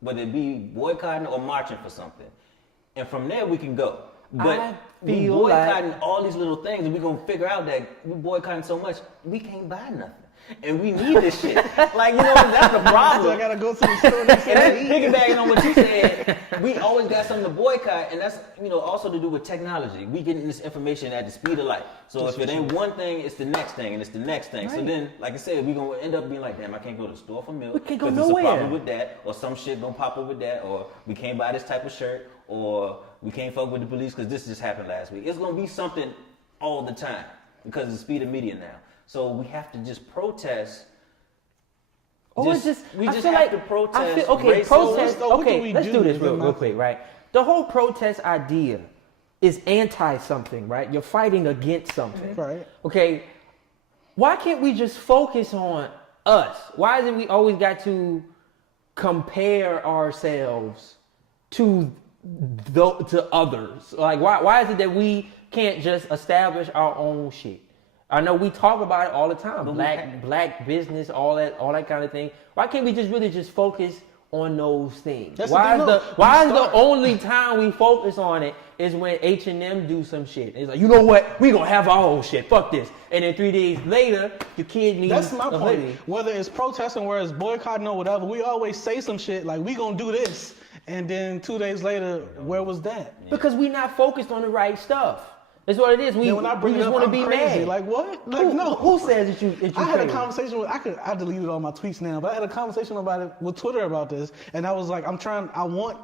Whether it be boycotting or marching for something, and from there we can go. But I we feel boycotting like- all these little things, and we're gonna figure out that we boycotting so much we can't buy nothing, and we need this shit. Like, you know, that's the So problem. I gotta go to the store. And And then piggybacking on what you said, we always got something to boycott, and that's, you know, also to do with technology. We getting this information at the speed of light. So if it ain't one thing, it's the next thing, and it's the next thing. So Right. then, like I said, we gonna end up being like, damn, I can't go to the store for milk. We can't go 'cause nowhere. There's a problem with that, or some shit gonna pop up with that, or we can't buy this type of shirt, or we can't fuck with the police because this just happened last week. It's gonna be something all the time because of the speed of media now. So we have to just protest. Or it's just, we I just feel have like, to protest. I feel, okay, racism. protest. So what Okay, do we let's do do this if real nothing? quick, right? The whole protest idea is anti something, right? You're fighting against something. Right. Okay, why can't we just focus on us? Why is it we always got to compare ourselves to others? Like, why is it that we can't just establish our own shit? I know we talk about it all the time. Black business, all that kind of thing. Why can't we just focus on those things? That's Why the is thing, the no. why You is the start. only time we focus on it is when H&M do some shit? It's like, you know what? We gonna have our own shit. Fuck this. And then 3 days later, your kid needs That's my a point. hoodie. Whether it's protesting, whether it's boycotting or whatever, we always say some shit like we gonna do this, and then 2 days later, where was that? Because we not focused on the right stuff. It's what it is. We when I bring just it up, want to I'm be crazy. mad. Like what? Like no. Who says that you? I had crazy? a conversation with I deleted all my tweets now, but I had a conversation about it with Twitter about this, and I was like, I want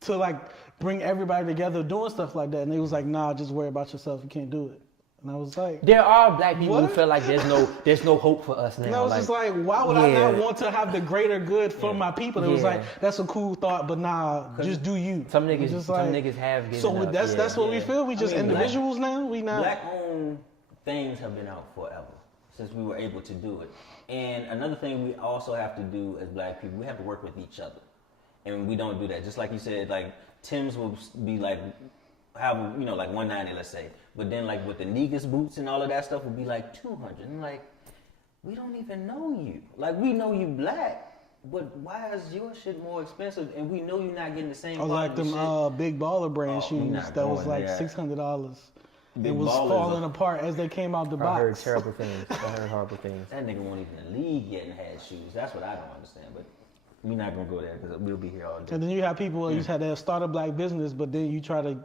to like bring everybody together doing stuff like that, and they was like, nah, just worry about yourself, you can't do it. And I was like, there are black people what? who feel like there's no hope for us now. And I was just like, why would I not want to have the greater good for my people? It was like, that's a cool thought, but nah, just do you. Some niggas have given so up. That's what we feel. We just individuals now. We not black-owned things have been out forever since we were able to do it. And another thing we also have to do as black people, we have to work with each other, and we don't do that. Just like you said, like Tim's will be like have like 190, let's say, but then like with the Negus boots and all of that stuff would be like 200. And like, we don't even know you. Like, we know you black, but why is your shit more expensive? And we know you're not getting the same. Or like them Big Baller brand shoes that was like $600. It was falling apart as they came out the box. I heard terrible things. I heard horrible things. That nigga won't even in the league yet and had shoes. That's what I don't understand. But we're not gonna go there because we'll be here all day. And then you have people you had to start a black business, but then you try to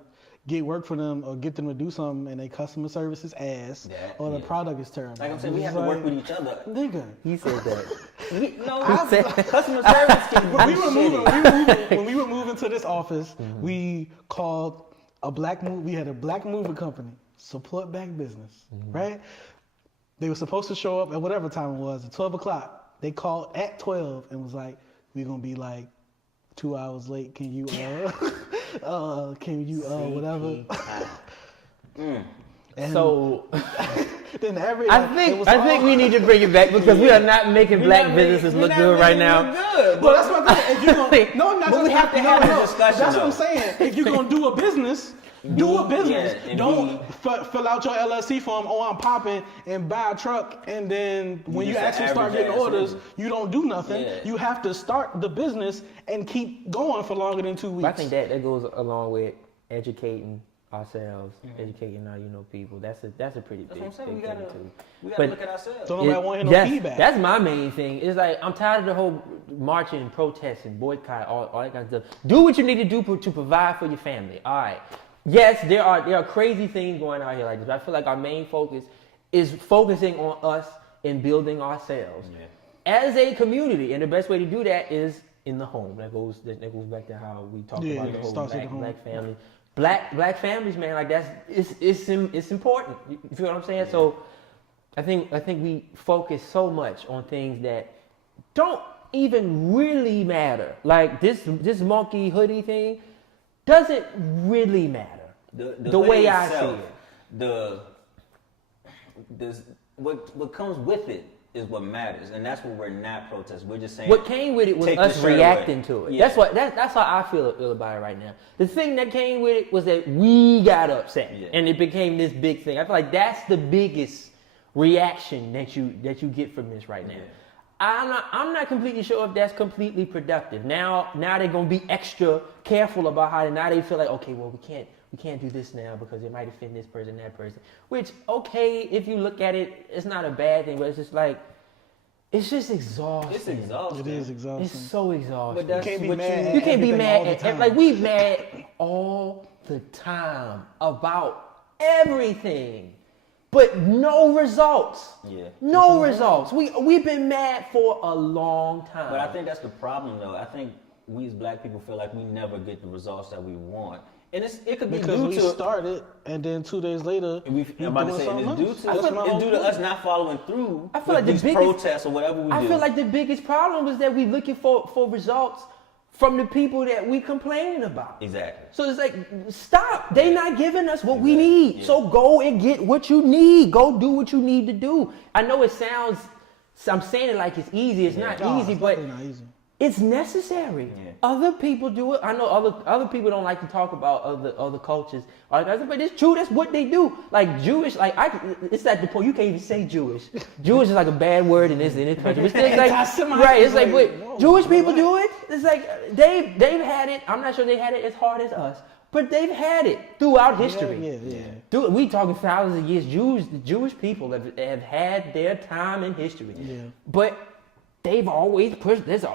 get work for them or get them to do something, and their customer service is ass, or the product is terrible. Like I'm saying, we have to work with each other. Nigga, he said that. Customer service can be when we were moving to this office, we called we had a black moving company, support black business, right? They were supposed to show up at whatever time it was, at 12 o'clock. They called at 12 and was like, we're going to be like 2 hours late. Can you, whatever? So then I think we need to bring it back because we are not making black businesses look good right now. Well, that's what I'm saying. If you're gonna, no, I'm not. But we have to have a discussion. That's what I'm saying. If you're gonna do a business, do a business. Don't fill out your LLC form. Oh, I'm popping and buy a truck, and then when you actually start getting orders, you don't do nothing. Yeah. You have to start the business and keep going for longer than 2 weeks. But I think that goes along with educating ourselves, educating our people. That's a pretty big thing too. We gotta look at ourselves. So nobody want to hear no feedback. That's my main thing. It's like I'm tired of the whole marching, protesting, boycott, all that kind of stuff. Do what you need to do to provide for your family. All right. Yes, there are crazy things going out here like this. But I feel like our main focus is focusing on us and building ourselves as a community, and the best way to do that is in the home. That goes back to how we talk about the whole black family. Black families, man, like it's important. You feel what I'm saying? Yeah. So I think we focus so much on things that don't even really matter. Like this monkey hoodie thing doesn't really matter. The way I see it. What comes with it is what matters, and that's what we're not protesting. We're just saying what came with it was us reacting to it. Yeah. That's how I feel about it right now. The thing that came with it was that we got upset, and it became this big thing. I feel like that's the biggest reaction that you get from this right now. Yeah. I'm not completely sure if that's completely productive. Now they're gonna be extra careful about how now they feel like, okay, well we can't do this now because it might offend this person, that person. Which, okay, if you look at it, it's not a bad thing, but it's just like, it's just exhausting. It's exhausting. It is exhausting. It's so exhausting. But you can't be mad. You can't be mad like we mad all the time about everything, but no results. Yeah. No results. We've been mad for a long time. But I think that's the problem, though. I think we as black people feel like we never get the results that we want. And it could be because due we started, and then 2 days later, it's due to us not following through. I feel like these protests or whatever we do. I feel like the biggest problem is that we're looking for results from the people that we complaining about. Exactly. So it's like, stop. They not giving us what we need. Yeah. So go and get what you need. Go do what you need to do. I know it sounds, I'm saying it like it's easy. It's not easy, but it's necessary. Yeah. Other people do it. I know other people don't like to talk about other cultures. But it's true. That's what they do. Like Jewish, it's at the point you can't even say Jewish. Jewish is like a bad word in this country. It's like, right? It's like, wait, Jewish people do it. It's like they've had it. I'm not sure they had it as hard as us, but they've had it throughout history. Yeah. We talking thousands of years. Jewish people have had their time in history. Yeah. But they've always persevered.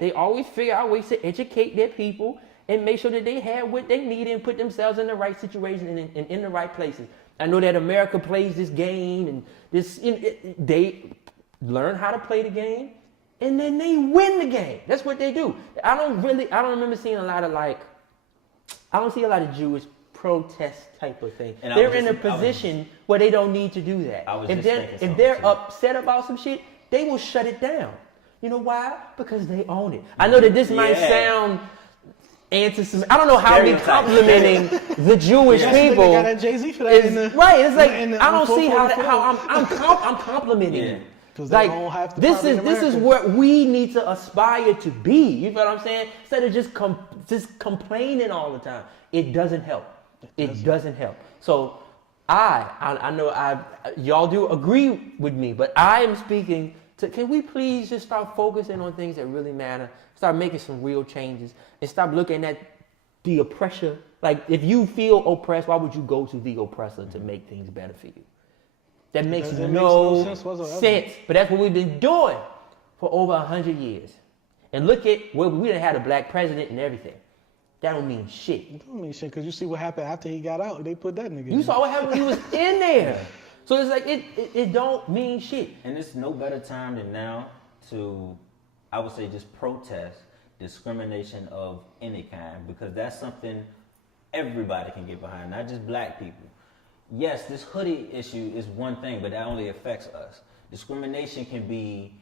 They always figure out ways to educate their people and make sure that they have what they need and put themselves in the right situation and in the right places. I know that America plays this game and they learn how to play the game and then they win the game. That's what they do. I don't remember seeing a lot of I don't see a lot of Jewish protest type of thing. And they're in a position where they don't need to do that. If they're upset about some shit, they will shut it down. You know why? Because they own it. I know that this might sound anti-Semitic. I don't know how we complimenting the Jewish people. Got that Jay-Z for that right. It's like I don't see how I'm complimenting them. Like this is what we need to aspire to be. You know what I'm saying? Instead of just complaining all the time, it doesn't help. It doesn't help. So I know y'all do agree with me, but I am speaking to. Can we please just start focusing on things that really matter? Start making some real changes and stop looking at the oppressor. Like if you feel oppressed, why would you go to the oppressor to make things better for you? That makes no sense. But that's what we've been doing for over 100 years. And look at where we done had a black president and everything. That don't mean shit. It don't mean shit because you see what happened after he got out. They put that nigga. You saw what happened when he was in there. So it's like it don't mean shit. And it's no better time than now to, I would say, just protest discrimination of any kind, because that's something everybody can get behind, not just black people. Yes, this hoodie issue is one thing, but that only affects us. Discrimination can be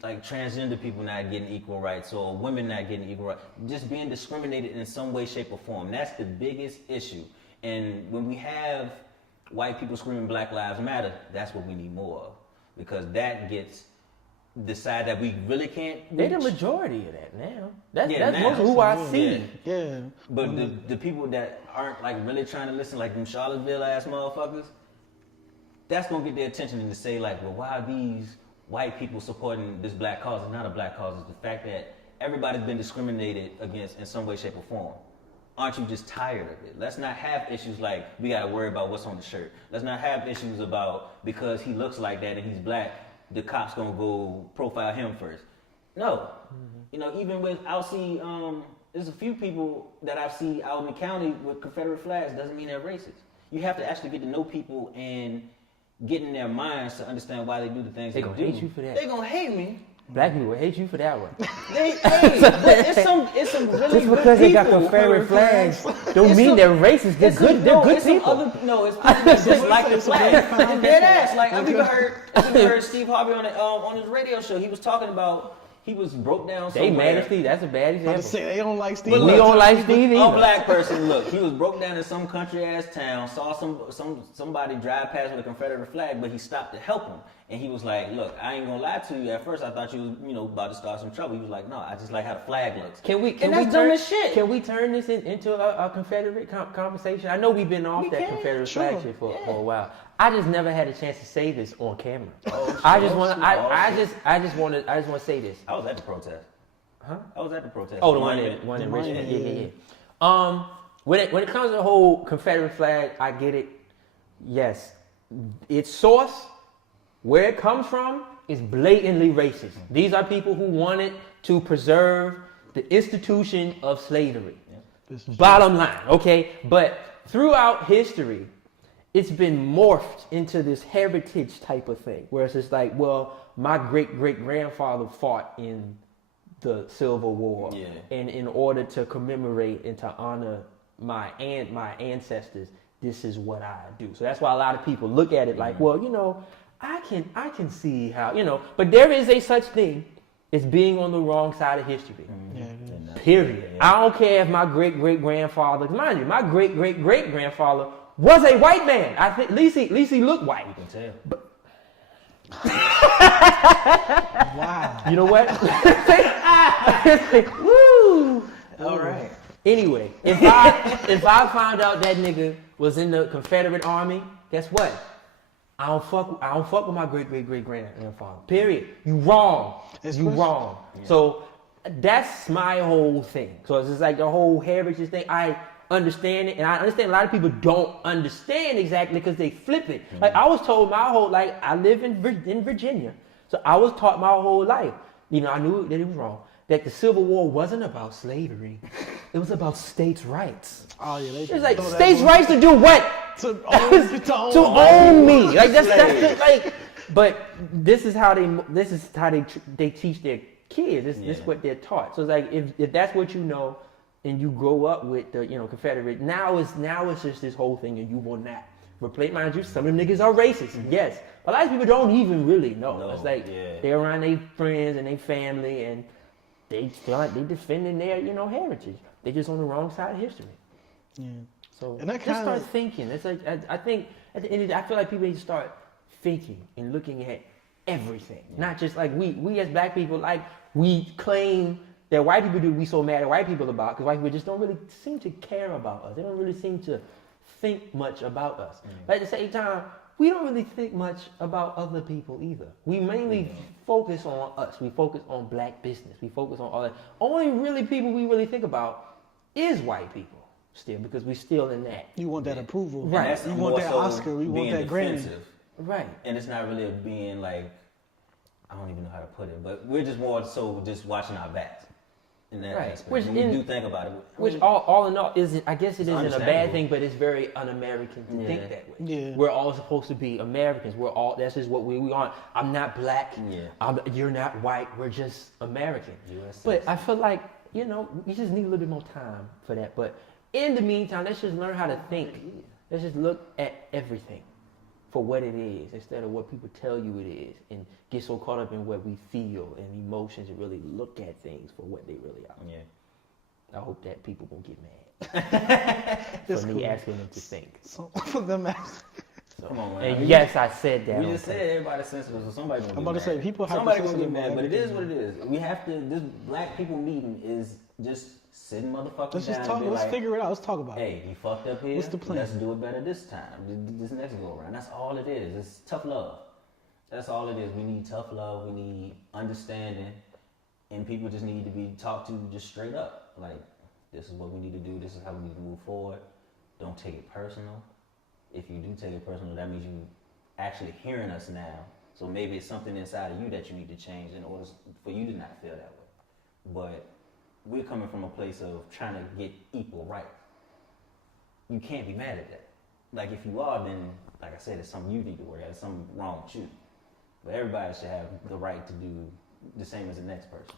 like transgender people not getting equal rights or women not getting equal rights. Just being discriminated in some way, shape, or form. That's the biggest issue. And when we have white people screaming Black Lives Matter, that's what we need more of. Because that gets the side that we really can't reach. They're the majority of that now. That's most of who I see. Yeah. But the people that aren't like really trying to listen, like them Charlottesville ass motherfuckers, that's gonna get their attention and to say like, well, why are these white people supporting this black cause? It's not a black cause. It's the fact that everybody's been discriminated against in some way, shape, or form. Aren't you just tired of it? Let's not have issues like we gotta worry about what's on the shirt. Let's not have issues about because he looks like that and he's black, the cops gonna go profile him first. No. You know, even with, I'll see, there's a few people that I've seen out in the county with Confederate flags, doesn't mean they're racist. You have to actually get to know people and get in their minds to understand why they do the things they do. They're gonna hate you for that. They're gonna hate me. Black people will hate you for that one. But it's some really just because they got Confederate flags don't mean they're racist. They're good people. It's people that dislike the flag. It's dead ass. Like I've even heard Steve Harvey on his radio show. He was talking about he was broke down somewhere. They mad at Steve. That's a bad example. They don't like Steve. We don't like Steve either. A black person, look, he was broke down in some country ass town, saw somebody drive past with a Confederate flag, but he stopped to help him. And he was like, look, I ain't gonna lie to you. At first I thought you was, about to start some trouble. He was like, no, I just like how the flag looks. Can we turn this into a Confederate conversation? I know we've been off Confederate flag shit for a while. I just never had a chance to say this on camera. I just want to say this. I was at the protest. Huh? I was at the protest. Oh, the one in Richmond. Yeah. When it comes to the whole Confederate flag, I get it. Yes, its source, where it comes from, is blatantly racist. These are people who wanted to preserve the institution of slavery. Yeah. Bottom line, okay? But throughout history, it's been morphed into this heritage type of thing, where it's just like, well, my great-great-grandfather fought in the Civil War, and in order to commemorate and to honor my ancestors, this is what I do. So that's why a lot of people look at it like, well, I can see how, but there is a such thing as being on the wrong side of history. Period. Yeah. I don't care if my great-great-grandfather, mind you, my great-great-great-grandfather was a white man. I think at least he looked white. You can tell. But wow. You know what? Woo. All right. Anyway, if I found out that nigga was in the Confederate Army, guess what? I don't fuck with my great-great-great-grandfather. Period. You wrong. You wrong. Yeah. So that's my whole thing. So it's just like the whole heritage thing. I understand it, and I understand a lot of people don't understand exactly because they flip it. Mm-hmm. Like I was told my whole life, I live in Virginia, so I was taught my whole life. I knew that it was wrong. that the Civil War wasn't about slavery. It was about states' rights. Oh yeah, It's like states' rights to do what? to To own me. Like that's like. But this is how they teach their kids. This is what they're taught. So it's like if that's what you know, and you grow up with the Confederate. Now it's just this whole thing, and you will not replace. Mind you, some of them niggas are racist. Mm-hmm. Yes, a lot of people don't even really know. No, it's like they're around their friends and their family, and they feel like they defending their heritage. They're just on the wrong side of history. Yeah. So and that just start thinking. It's like I think at the end of the day, I feel like people need to start thinking and looking at everything, not just like we as black people, like we claim that white people do. We so mad at white people about because white people just don't really seem to care about us. They don't really seem to think much about us. But at the same time, we don't really think much about other people either. We mainly focus on us. We focus on black business. We focus on all that. Only really people we really think about is white people still, because we're still in that. You want that approval, right? You want that Oscar. We want that Grammy, right? And it's not really being like, I don't even know how to put it, but we're just more so just watching our backs. In that aspect. Which you do think about it. Which all in all isn't, I guess it isn't a bad thing, but it's very un-American to think that way. Yeah. We're all supposed to be Americans. That's just what we are. I'm not black. Yeah. You're not white. We're just American. But I feel like, you just need a little bit more time for that. But in the meantime, let's just learn how to think. Let's just look at everything for what it is instead of what people tell you it is, and get so caught up in what we feel and emotions and really look at things for what they really are. Yeah. I hope that people won't get mad for me asking them to think. So for them asking. Come on, man. And yes, I said that. We just said everybody's sensitive, so somebody's gonna I'm about to say people have somebody gonna get mad, but it is what it is. We have to. This black people meeting is just sitting motherfuckers Let's just down. talk. Let's figure it out. Let's talk about it. Hey, you fucked up here. What's the plan? Let's do it better this time. This next go around. That's all it is. It's tough love. That's all it is. We need tough love. We need understanding, and people just need to be talked to just straight up. Like, this is what we need to do. This is how we need to move forward. Don't take it personal. If you do take it personal, that means you actually hearing us now. So maybe it's something inside of you that you need to change in order for you to not feel that way. But we're coming from a place of trying to get equal rights. You can't be mad at that. Like, if you are, then, like I said, it's something you need to work at. It's something wrong with you. But everybody should have the right to do the same as the next person.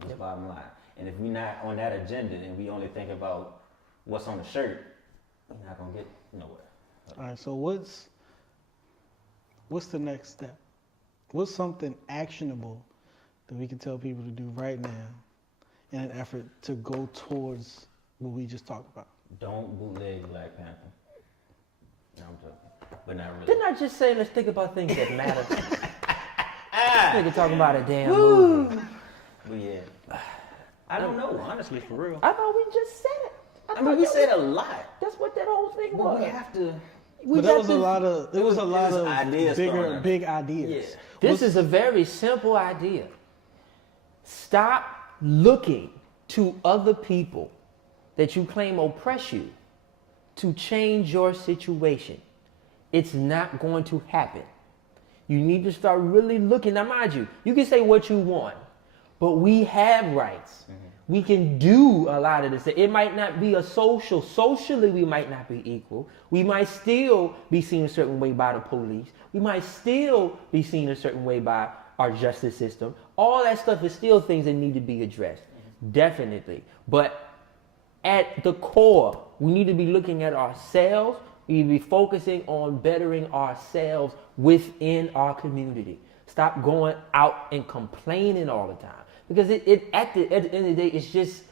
That's bottom line. And if we're not on that agenda and we only think about what's on the shirt, we're not going to get nowhere. All right, so what's the next step? What's something actionable that we can tell people to do right now in an effort to go towards what we just talked about? Don't bootleg Black Panther. No, I'm joking. But not really. Didn't I just say let's think about things that matter? Nigga talking about a damn movie. But yeah. I don't know, honestly, for real. I thought we just said it. I mean, we said a lot. That's what that whole thing was. We have to. But there was a lot of ideas, big ideas. Yeah. This is a very simple idea. Stop looking to other people that you claim oppress you to change your situation. It's not going to happen. You need to start really looking. Now, mind you, you can say what you want, but we have rights. Mm-hmm. We can do a lot of this. It might not be socially we might not be equal. We might still be seen a certain way by the police. We might still be seen a certain way by our justice system. All that stuff is still things that need to be addressed. Mm-hmm. Definitely. But at the core, we need to be looking at ourselves. We need to be focusing on bettering ourselves within our community. Stop going out and complaining all the time. Because at the end of the day, it's just,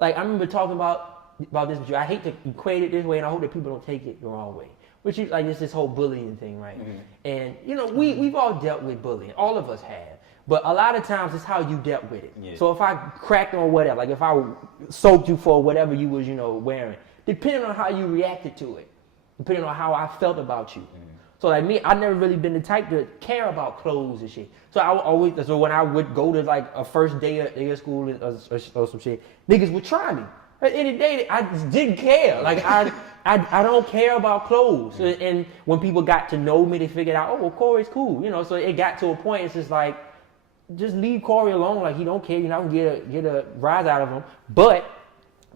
like, I remember talking about this with you. I hate to equate it this way, and I hope that people don't take it the wrong way. Which is like, it's this whole bullying thing, right? Mm-hmm. And, we've all dealt with bullying. All of us have. But a lot of times, it's how you dealt with it. Yeah. So if I cracked on whatever, like if I soaked you for whatever you was, wearing, depending on how you reacted to it, depending on how I felt about you. Mm-hmm. So like me, I've never really been the type to care about clothes and shit. So when I would go to like a first day of school or some shit, niggas would try me. At the end of the day, I just didn't care. Like I don't care about clothes. And when people got to know me, they figured out, oh, well, Corey's cool. So it got to a point, it's just like, just leave Corey alone. Like he don't care. You're not gonna get a rise out of him. But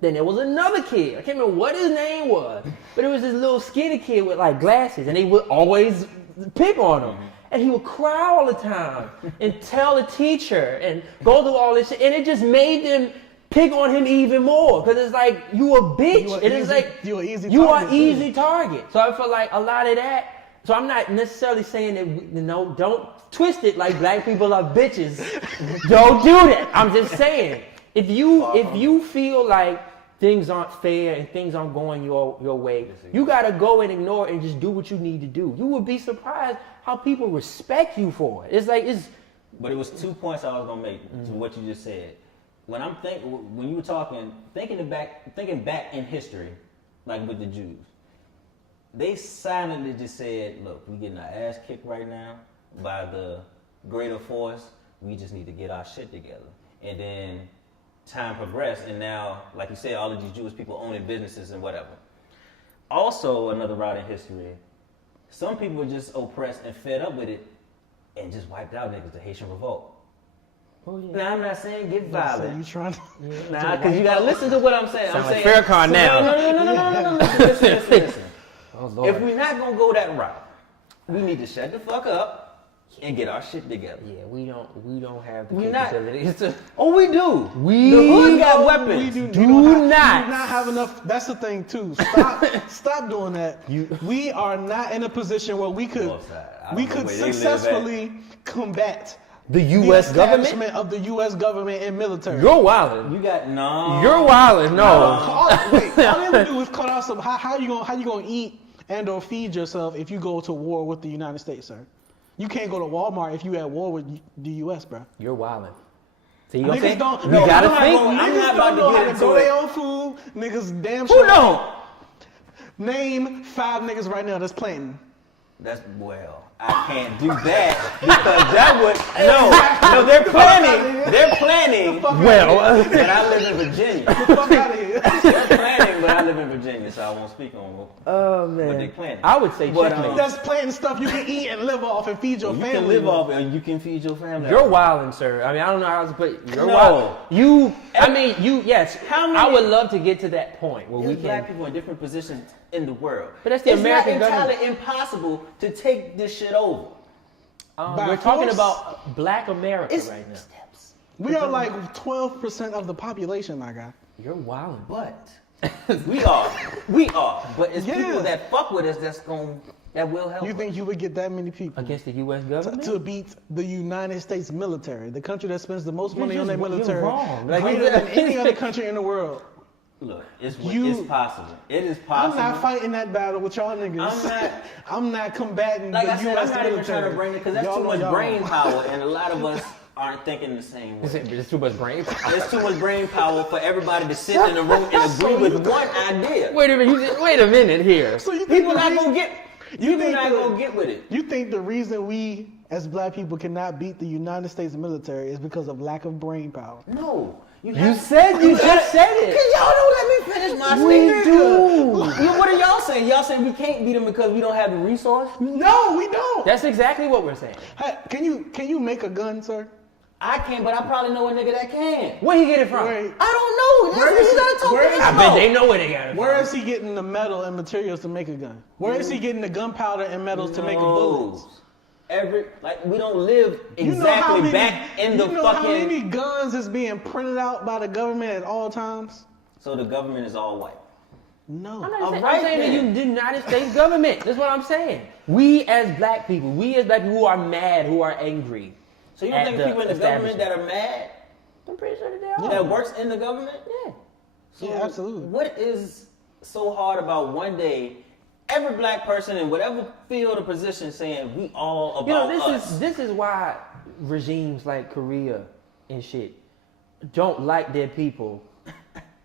then there was another kid. I can't remember what his name was, but it was this little skinny kid with like glasses, and they would always pick on him. And he would cry all the time and tell the teacher and go through all this shit. And it just made them pick on him even more. Because it's like, you a bitch. You are easy target. So I feel like a lot of that. So I'm not necessarily saying that, don't twist it like black people are bitches. Don't do that. I'm just saying, if you feel like things aren't fair and things aren't going your way, you got to go and ignore it and just do what you need to do. You would be surprised how people respect you for it. But it was 2 points I was gonna make to what you just said. When you were talking, thinking back in history, like with the Jews, they silently just said, "Look, we getting our ass kicked right now by the greater force. We just need to get our shit together." And then time progressed, and now, like you said, all of these Jewish people owning businesses and whatever. Also, another route in history. Some people were just oppressed and fed up with it and just wiped out niggas, the Haitian Revolt. Oh, yeah. Now, I'm not saying get violent. So you trying to... Nah, because you got to listen to what I'm saying. Sound I'm like saying... Farrakhan now. No. Listen. Oh, Lord. If we're not going to go that route, we need to shut the fuck up and get our shit together. Yeah, we don't have the We're not- capabilities to... Oh, we do. We the hood got We weapons. do not have enough. That's the thing too. Stop doing that. We are not in a position where we could successfully combat The U.S. the government? establishment of the U.S. government and military. You're wildin'. You got no. You're wildin'. No. Wait, all they would do is cut out some. How you gonna eat and or feed yourself if you go to war with the United States, sir? You can't go to Walmart if you at war with the U.S., bro. You're wildin'. See, you Niggas don't. You gotta think. I'm not about to know get how to into grow it. their own food. Niggas damn Who sure. don't? Name 5 niggas right now that's planting. I can't do that because that would no. They're planning. They're planning. Well, But I live in Virginia. Fuck out of here. They're planning, but I live in Virginia, so I won't speak on what they planning. I would say But, checkmate. That's planting stuff you can eat and live off and feed your You family. can live with. off and you can feed your family. You're wildin', sir. I mean, I don't know how else, but you're No. wildin'. Yes. How many- I would love to get to that point where There's we black can. people in different positions in the world. But that's the American It's not government. entirely impossible to take this shit over. By We're talking force? about Black America right now. Steps. We are like 12% of the population, my guy. You're wildin'. But we are. But it's Yeah. people that fuck with us that will help. You think you would get that many people Against the U.S. government? to beat the United States military, the country that spends the most money on their You're military, wrong. Like, greater than any other country in the world? Look, it's You- possible. It is I'm possible. not fighting that battle with y'all niggas. I'm not combating Like the I said, U.S. I'm not even military. trying to bring it because that's Y'all too know much y'all. brain power, and a lot of us aren't thinking the same way. It's too much brain. There's too much brain power for everybody to sit in a room and agree with one idea. Wait a minute here. So you think People the not reason- gonna get. You People think not the- gonna get with it. You think the reason we as black people cannot beat the United States military is because of lack of brain power? No. You just said it. Cause y'all don't let me finish my We statement. do. What are y'all saying? Y'all saying we can't beat them because we don't have the resource? No, we don't. That's exactly what we're saying. Hey, can you make a gun, sir? I can't, but I probably know a nigga that can. Where you get it from? Where, I don't know. That's Where what is you gotta it? talk Where is about. I bet they know where they got it where from. is he getting the metal and materials to make a gun? Where is he getting the gunpowder and metals to make a bullet? We don't live You know how exactly many- back in the you know how fucking. many guns is being printed out by the government at all times? So the government is all white. No. I'm right saying the United States government. That's what I'm saying. We as black people who are mad, who are angry. So you don't at think the people in the government that establishment. are mad I'm pretty sure that they are. that works in the government? Yeah. So Yeah, absolutely. What is so hard about one day every black person in whatever field or position saying we all about us? This is why regimes like Korea and shit don't like their people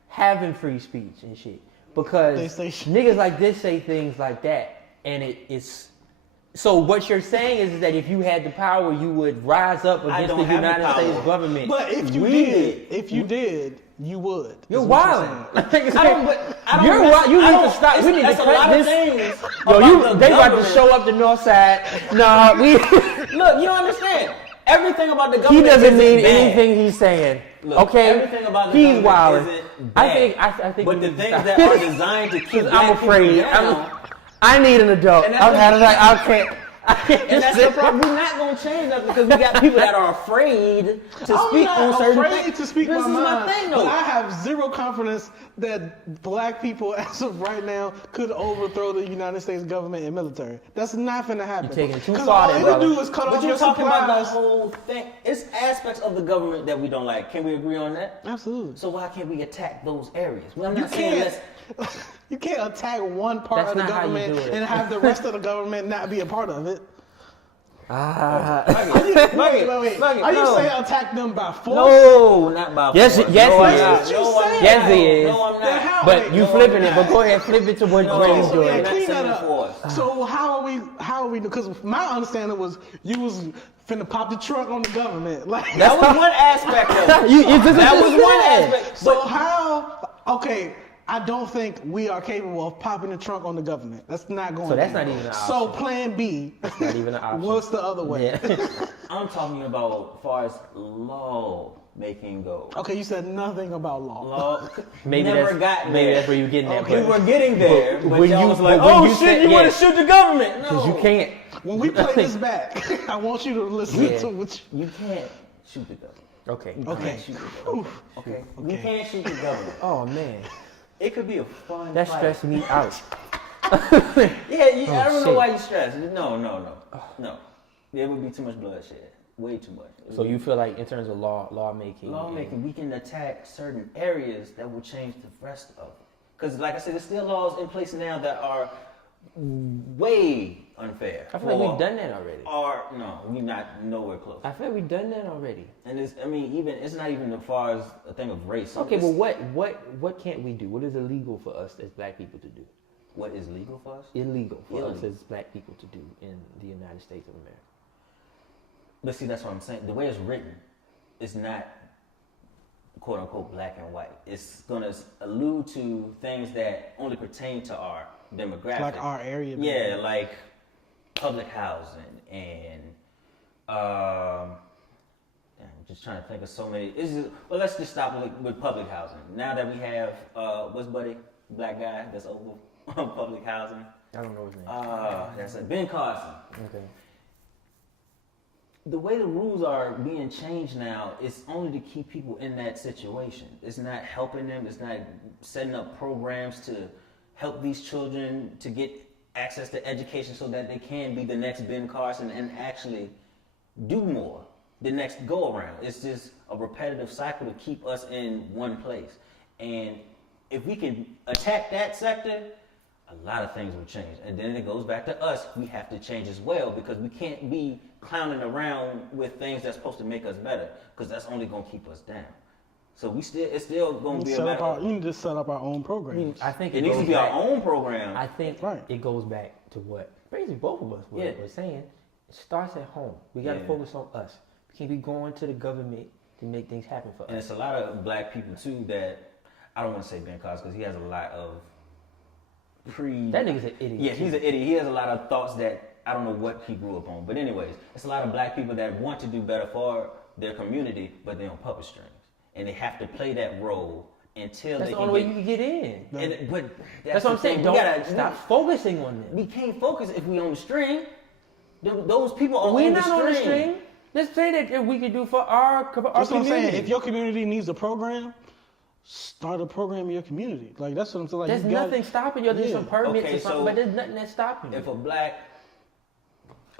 having free speech and shit. Because They say shit. niggas like this say things like that, and it's so what you're saying is that if you had the power, you would rise up against the don't have the United power. States government. But if you did, you would. You're is what wild. saying. You're wild. You need to stop. We need to That's a cut lot of this. things. Yo, about the they about to government. show up the north side. Nah, we. Look, you don't understand. Everything about the He government doesn't isn't mean bad. anything he's saying. Look, okay, everything about the he's government wild. isn't bad. I think. But we the need to things stop. that are designed to keep black I'm afraid. people down, I need an adult. And that's I'm what- kind of like I can't. and that's the problem. We're not gonna change nothing because we got people that are afraid to speak on certain I'm afraid things. to speak This my is mind, my thing, though. but I have zero confidence that black people, as of right now, could overthrow the United States government and military. That's not gonna happen. You're taking too 'Cause far all there, they brother. do is cut But off you're your talking about the supplies. whole thing. It's aspects of the government that we don't like. Can we agree on that? Absolutely. So why can't we attack those areas? Well, I'm You not saying can't. let's. You can't attack one part That's of the not how you government do it. and have the rest of the government not be a part of it. Wait. Are you saying attack them by force? No, not by Yes, force. yes, no, he I'm is. not. That's what you No, I'm said. not. Yes, he is. No, I'm Then not. how? But you No, flipping I'm it. But not. go ahead, flip it to what No, Grady's so doing. yeah, Yeah, clean saying that up. force. So how are we? Because my understanding was you was finna pop the trunk on the government. Like That was one aspect of it. That was one aspect. So how? Okay, I don't think we are capable of popping the trunk on the government. That's not going. So that's to not even an So option. Plan B. That's not even an option. What's the other way? Yeah. I'm talking about as far as law making go. Okay, you said nothing about law. Law Maybe never that's got there. maybe that's where you're getting at. We were getting there, but when y'all you- was like, but when "Oh you shit, said- you want yeah. to shoot the government?" No, Because you can't. When we play this back, I want you to listen Yeah. to what you. You can't shoot the government. Okay. You Okay. can't shoot the government. Oof. Okay. We Okay. can't shoot the government. Oh man, It could be a fun that fight. stressed me out. Yeah, I don't know shit. why you stressed. No. There would be too much bloodshed. Way too much. So you feel like in terms of lawmaking, Lawmaking, we can attack certain areas that will change the rest of it. Because, like I said, there's still laws in place now that are way unfair. I feel like we've done that already. We're not nowhere close. I feel like we've done that already. And it's not even as far as a thing of race. Okay, It's- well, what can't we do? What is illegal for us as black people to do? what is legal for us? Illegal for us Illegal. as black people to do in the United States of America. But see, that's what I'm saying. The way it's written, it's not quote unquote black and white. It's gonna allude to things that only pertain to our demographic, Like our area. Yeah, like public housing and I'm just trying to think of so many. Let's just stop with public housing. Now that we have what's buddy, black guy that's over public housing. I don't know his name. That's Ben Carson. Okay. The way the rules are being changed now is only to keep people in that situation. It's not helping them. It's not setting up programs to help these children to get access to education so that they can be the next Ben Carson and actually do more the next go around. It's just a repetitive cycle to keep us in one place. And if we can attack that sector, a lot of things will change. And then it goes back to us. We have to change as well because we can't be clowning around with things that's supposed to make us better because that's only going to keep us down. So it's still going to be a matter. You need to set up our own programs. I think It needs to goes be back- our own program. I think Right. it goes back to what basically both of us were saying. It starts at home. We got to Yeah. focus on us. We can't be going to the government to make things happen for And us. it's a lot of black people too that I don't want to say Ben Cosby because he has a lot of That nigga's an idiot. Yeah, he's an idiot. He has a lot of thoughts that I don't know what he grew up on. But anyways, it's a lot of black people that want to do better for their community, but they're on puppet strings. And they have to play that role until That's they the can only get, way you can get in. but That's what I'm saying. We Don't gotta stop focusing on them. We can't focus if we on the string. Those people are We're on not the on the string. string. Let's say that if we could do for our That's what I'm community. saying. If your community needs a program, start a program in your community. Like that's what I'm saying. Like, There's you gotta- nothing stopping you. There's Yeah. some permits Okay, or something, so but there's nothing that's stopping you.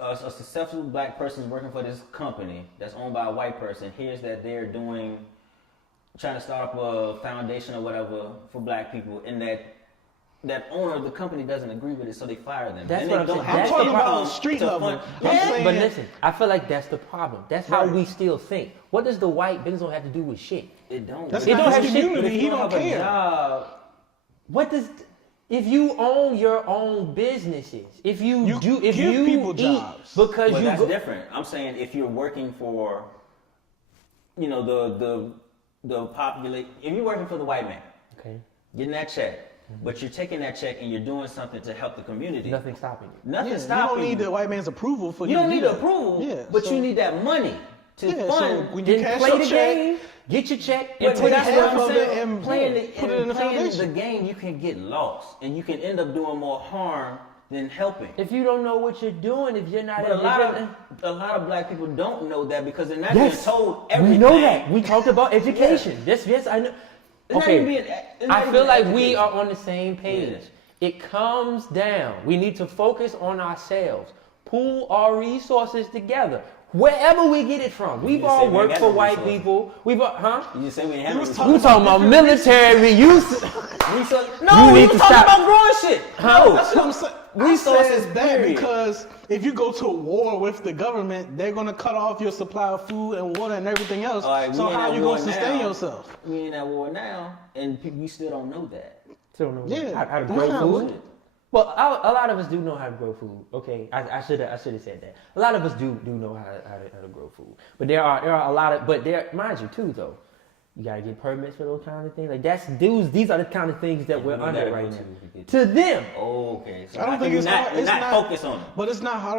If a successful black person is working for this company that's owned by a white person, hears that they're trying to start up a foundation or whatever for black people, and that owner of the company doesn't agree with it, so they fire them. That's And what they I'm don't saying. have I'm That's talking the about income on street to level. fund- I'm Yeah. saying- But listen, I feel like that's the problem. That's how Right. we still think. What does the white business have to do with shit? It don't. That's It not don't his have shit- community. If you He don't have a care. job, What does if you own your own businesses? If you You do, if give you people eat jobs. because but you that's go, different. I'm saying if you're working for, the populate. If you're working for the white man, okay, getting that check, but you're taking that check and you're doing something to help the community. nothing stopping you. Nothing Yeah, you stopping don't need the white man's approval for You don't to need do the that. approval, Yeah, but so- you need that money. to Yeah, fund. so when you Then cash play your the check, game, get your check, But and put that's it what half I'm of it saying. and Playing put it in the playing foundation. the game, you can get lost, and you can end up doing more harm than helping. If you don't know what you're doing, if you're not, But a lot of black people don't know that because they're not yes, being told everything. we know that. We talked about education. Yes, I know. It's not Okay, even being- it's not I even feel like education. we are on the same page. Yeah. It comes down. We need to focus on ourselves. Pool our resources together. Wherever we get it from. We've just all said we ain't worked got for no white resources. people. You just say we ain't have was no talking We talking about military reuse. No, You we need was to talking stop. about growing shit. How? That's what I'm saying. I Resources, said that period. because if you go to war with the government, they're gonna cut off your supply of food and water and everything else. All right, So we in how that you war gonna sustain now. yourself? We in that war now, and we still don't know that. Still know Yeah. how to Why grow not? food. Well, a lot of us do know how to grow food. Okay, I should have said that. A lot of us do know how to grow food. But there are a lot of, but there, mind you too though, you gotta get permits for those kind of things. Like these are the kind of things that we're we under gotta right go now. to get To them, Okay, so I don't think it's not, hard. It's not not focus on it. But it's not. I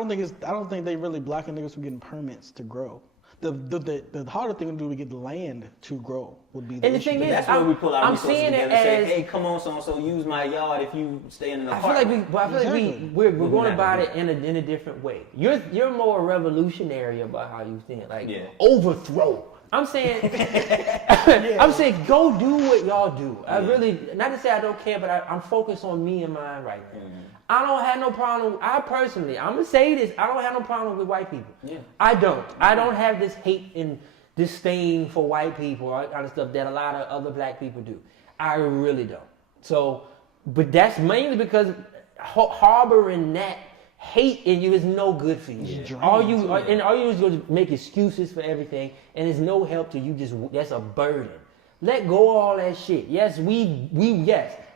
don't think they really blocking niggas from getting permits to grow. The harder thing to do to get the land to grow would be the And the issue. thing But is, that's where we pull our I'm resources seeing it together and say, as- hey, come on, so use my yard if you stay in an I feel like apartment. Exactly. we're But going we're about not it in a different way. You're more revolutionary about how you think, like Yeah. overthrow. I'm saying, I'm saying, go do what y'all do. I really, not to say I don't care, but I'm focused on me and mine right now. I don't have no problem. I personally, I'm gonna say this. I don't have no problem with white people. Yeah. I don't. I don't have this hate and disdain for white people or that kind of stuff that a lot of other black people do. I really don't. So, but that's mainly because harboring that hate in you is no good for you. Yeah. All you do is go make excuses for everything, and it's no help to you. That's a burden. Let go of all that shit. Yes, we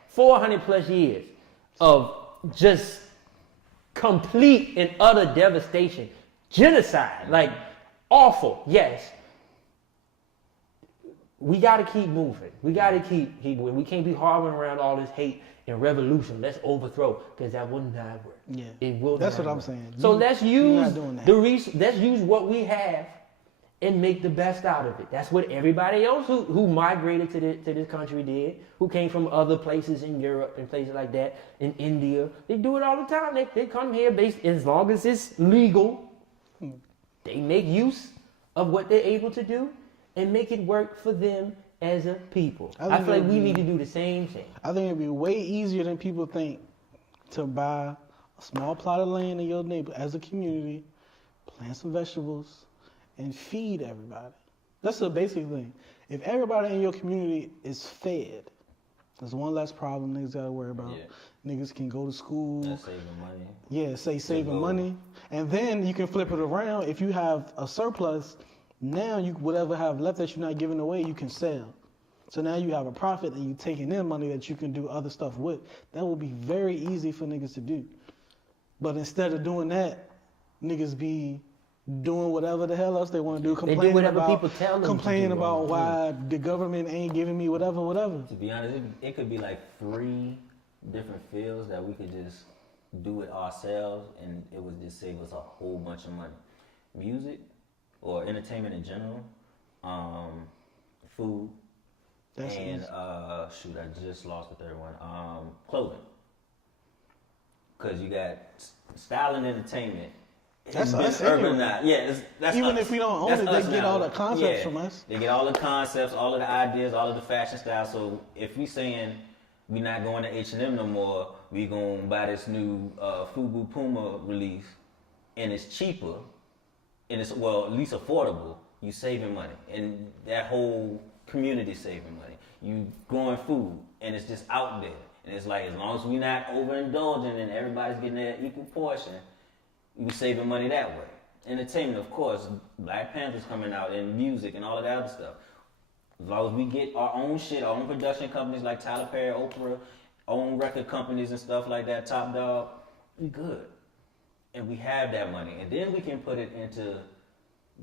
400 plus years of just complete and utter devastation, genocide, like awful. Yes. We got to keep moving. We got to keep moving. We can't be harboring around all this hate and revolution. Let's overthrow, because that will not work. Yeah, It will. that's not what I'm work. saying. So You- let's you're use not doing that. let's use what we have and make the best out of it. That's what everybody else who migrated to this country did, who came from other places in Europe and places like that, in India. They do it all the time. They come here based, as long as it's legal, they make use of what they're able to do and make it work for them as a people. I I think feel like it'd we be- need to do the same thing. I think it'd be way easier than people think to buy a small plot of land in your neighbor as a community, plant some vegetables, and feed everybody. That's the basic thing. If everybody in your community is fed, there's one less problem niggas gotta worry about. Yeah. Niggas can go to school. That's saving money. Yeah, saving go. money. And then you can flip it around. If you have a surplus, now you whatever have left that you're not giving away, you can sell. So now you have a profit and you taking in money that you can do other stuff with. That would be very easy for niggas to do. But instead of doing that, niggas be doing whatever the hell else they want to do. They do whatever people tell them to complaining do. about why the government ain't giving me whatever. To be honest, it could be like 3 different fields that we could just do it ourselves, and it would just save us a whole bunch of money. Music, or entertainment in general, food, That's and easy. shoot, I just lost the third one. Clothing, because you got style and entertainment. That's It's us been anyway. urbanized. Yeah, that's Even us. if we don't own That's it, us they get now. all the concepts Yeah. from us. They get all the concepts, all of the ideas, all of the fashion styles. So if we saying we not going to H&M no more, we gonna buy this new Fubu Puma release, and it's cheaper, and it's at least affordable. You saving money, and that whole community saving money. You growing food, and it's just out there, and it's like as long as we not overindulging and everybody's getting their equal portion, we saving money that way. Entertainment, of course, Black Panther's coming out, and music and all of that other stuff. As long as we get our own shit, our own production companies like Tyler Perry, Oprah, own record companies and stuff like that, Top Dog, we good. And we have that money. And then we can put it into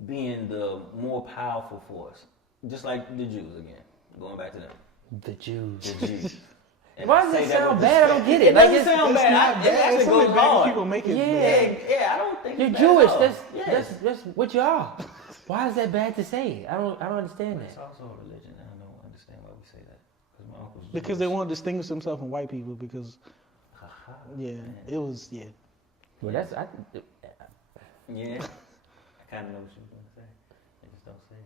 being the more powerful force. Just like the Jews again. Going back to them. The Jews. The Jews. And Why I does say it that sound with bad? I respect. don't get it. It Like, doesn't it's- sound It's bad. not It bad. actually It's only goes black hard. people make it Yeah. bad. Yeah, I don't think You're it's bad Jewish. at all. That's what y'all. Why is that bad to say? I don't understand It's that. also a religion. I don't understand why we say that. Because my uncle's Because they want to distinguish themselves from white people. Because it was Well, yeah, I kind of know what you were going to say. I just don't say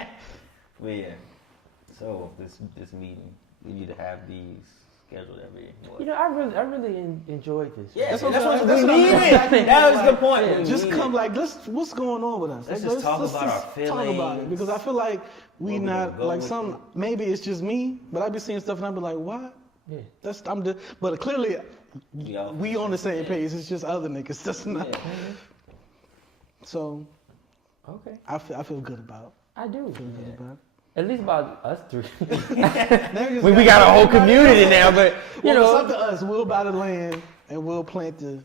it. But yeah, so this meeting, we need to have these scheduled every. You know, I really enjoyed this. Yeah, That's that's what what I'm we saying. needed. That was the point. Yeah, just come like what's going on with us? Let's Like, just talk about our talk about it feelings. because I feel like we Where we not gonna go like with some. Maybe it's just me, but I be seeing stuff and I be like, what? Yeah. But clearly Yeah. we on the same page. It's just other niggas. That's not. Yeah. So Okay. I feel good about. I do. Feel good about. At least about us three. It. we got a whole community now, but you Well, know. it's up to us. We'll buy the land and we'll plant the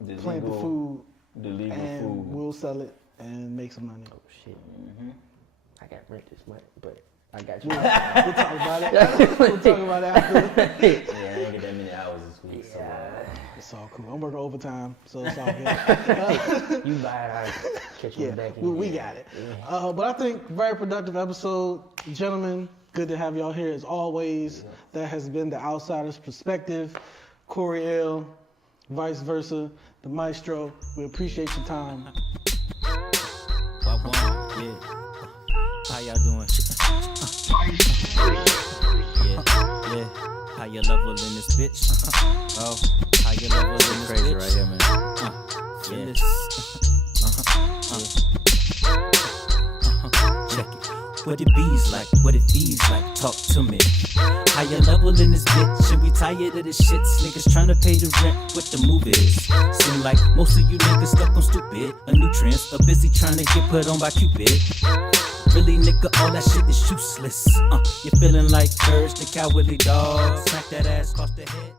food The legal and food. we'll sell it and make some money. Oh shit. Mm-hmm. I got rent this month, but I got you. We'll talk about it. We'll talk about it after. Yeah, I didn't get that many hours this week. So, It's all cool. I'm working overtime, so it's all good. You buy it, I'll catch you Yeah, back in. we got it. But I think very productive episode. Gentlemen, good to have y'all here as always. That has been the outsider's perspective. Corey L, vice versa, the Mystro. We appreciate your time. Yeah. How y'all doing? Yeah. How you level in this bitch? Oh, how you level in this crazy bitch? Right here, man. Feel this. Check it. What it bees like, what it feels like, talk to me. How you level in this bitch, and we tired of this shit. Niggas tryna pay the rent, what the move is. Seem like most of you niggas stuck on stupid. A new trend, or busy tryna get put on by Cupid. Really, nigga, all that shit is useless. You feeling like Courage the Cowardly Dog. Smack that ass across the head.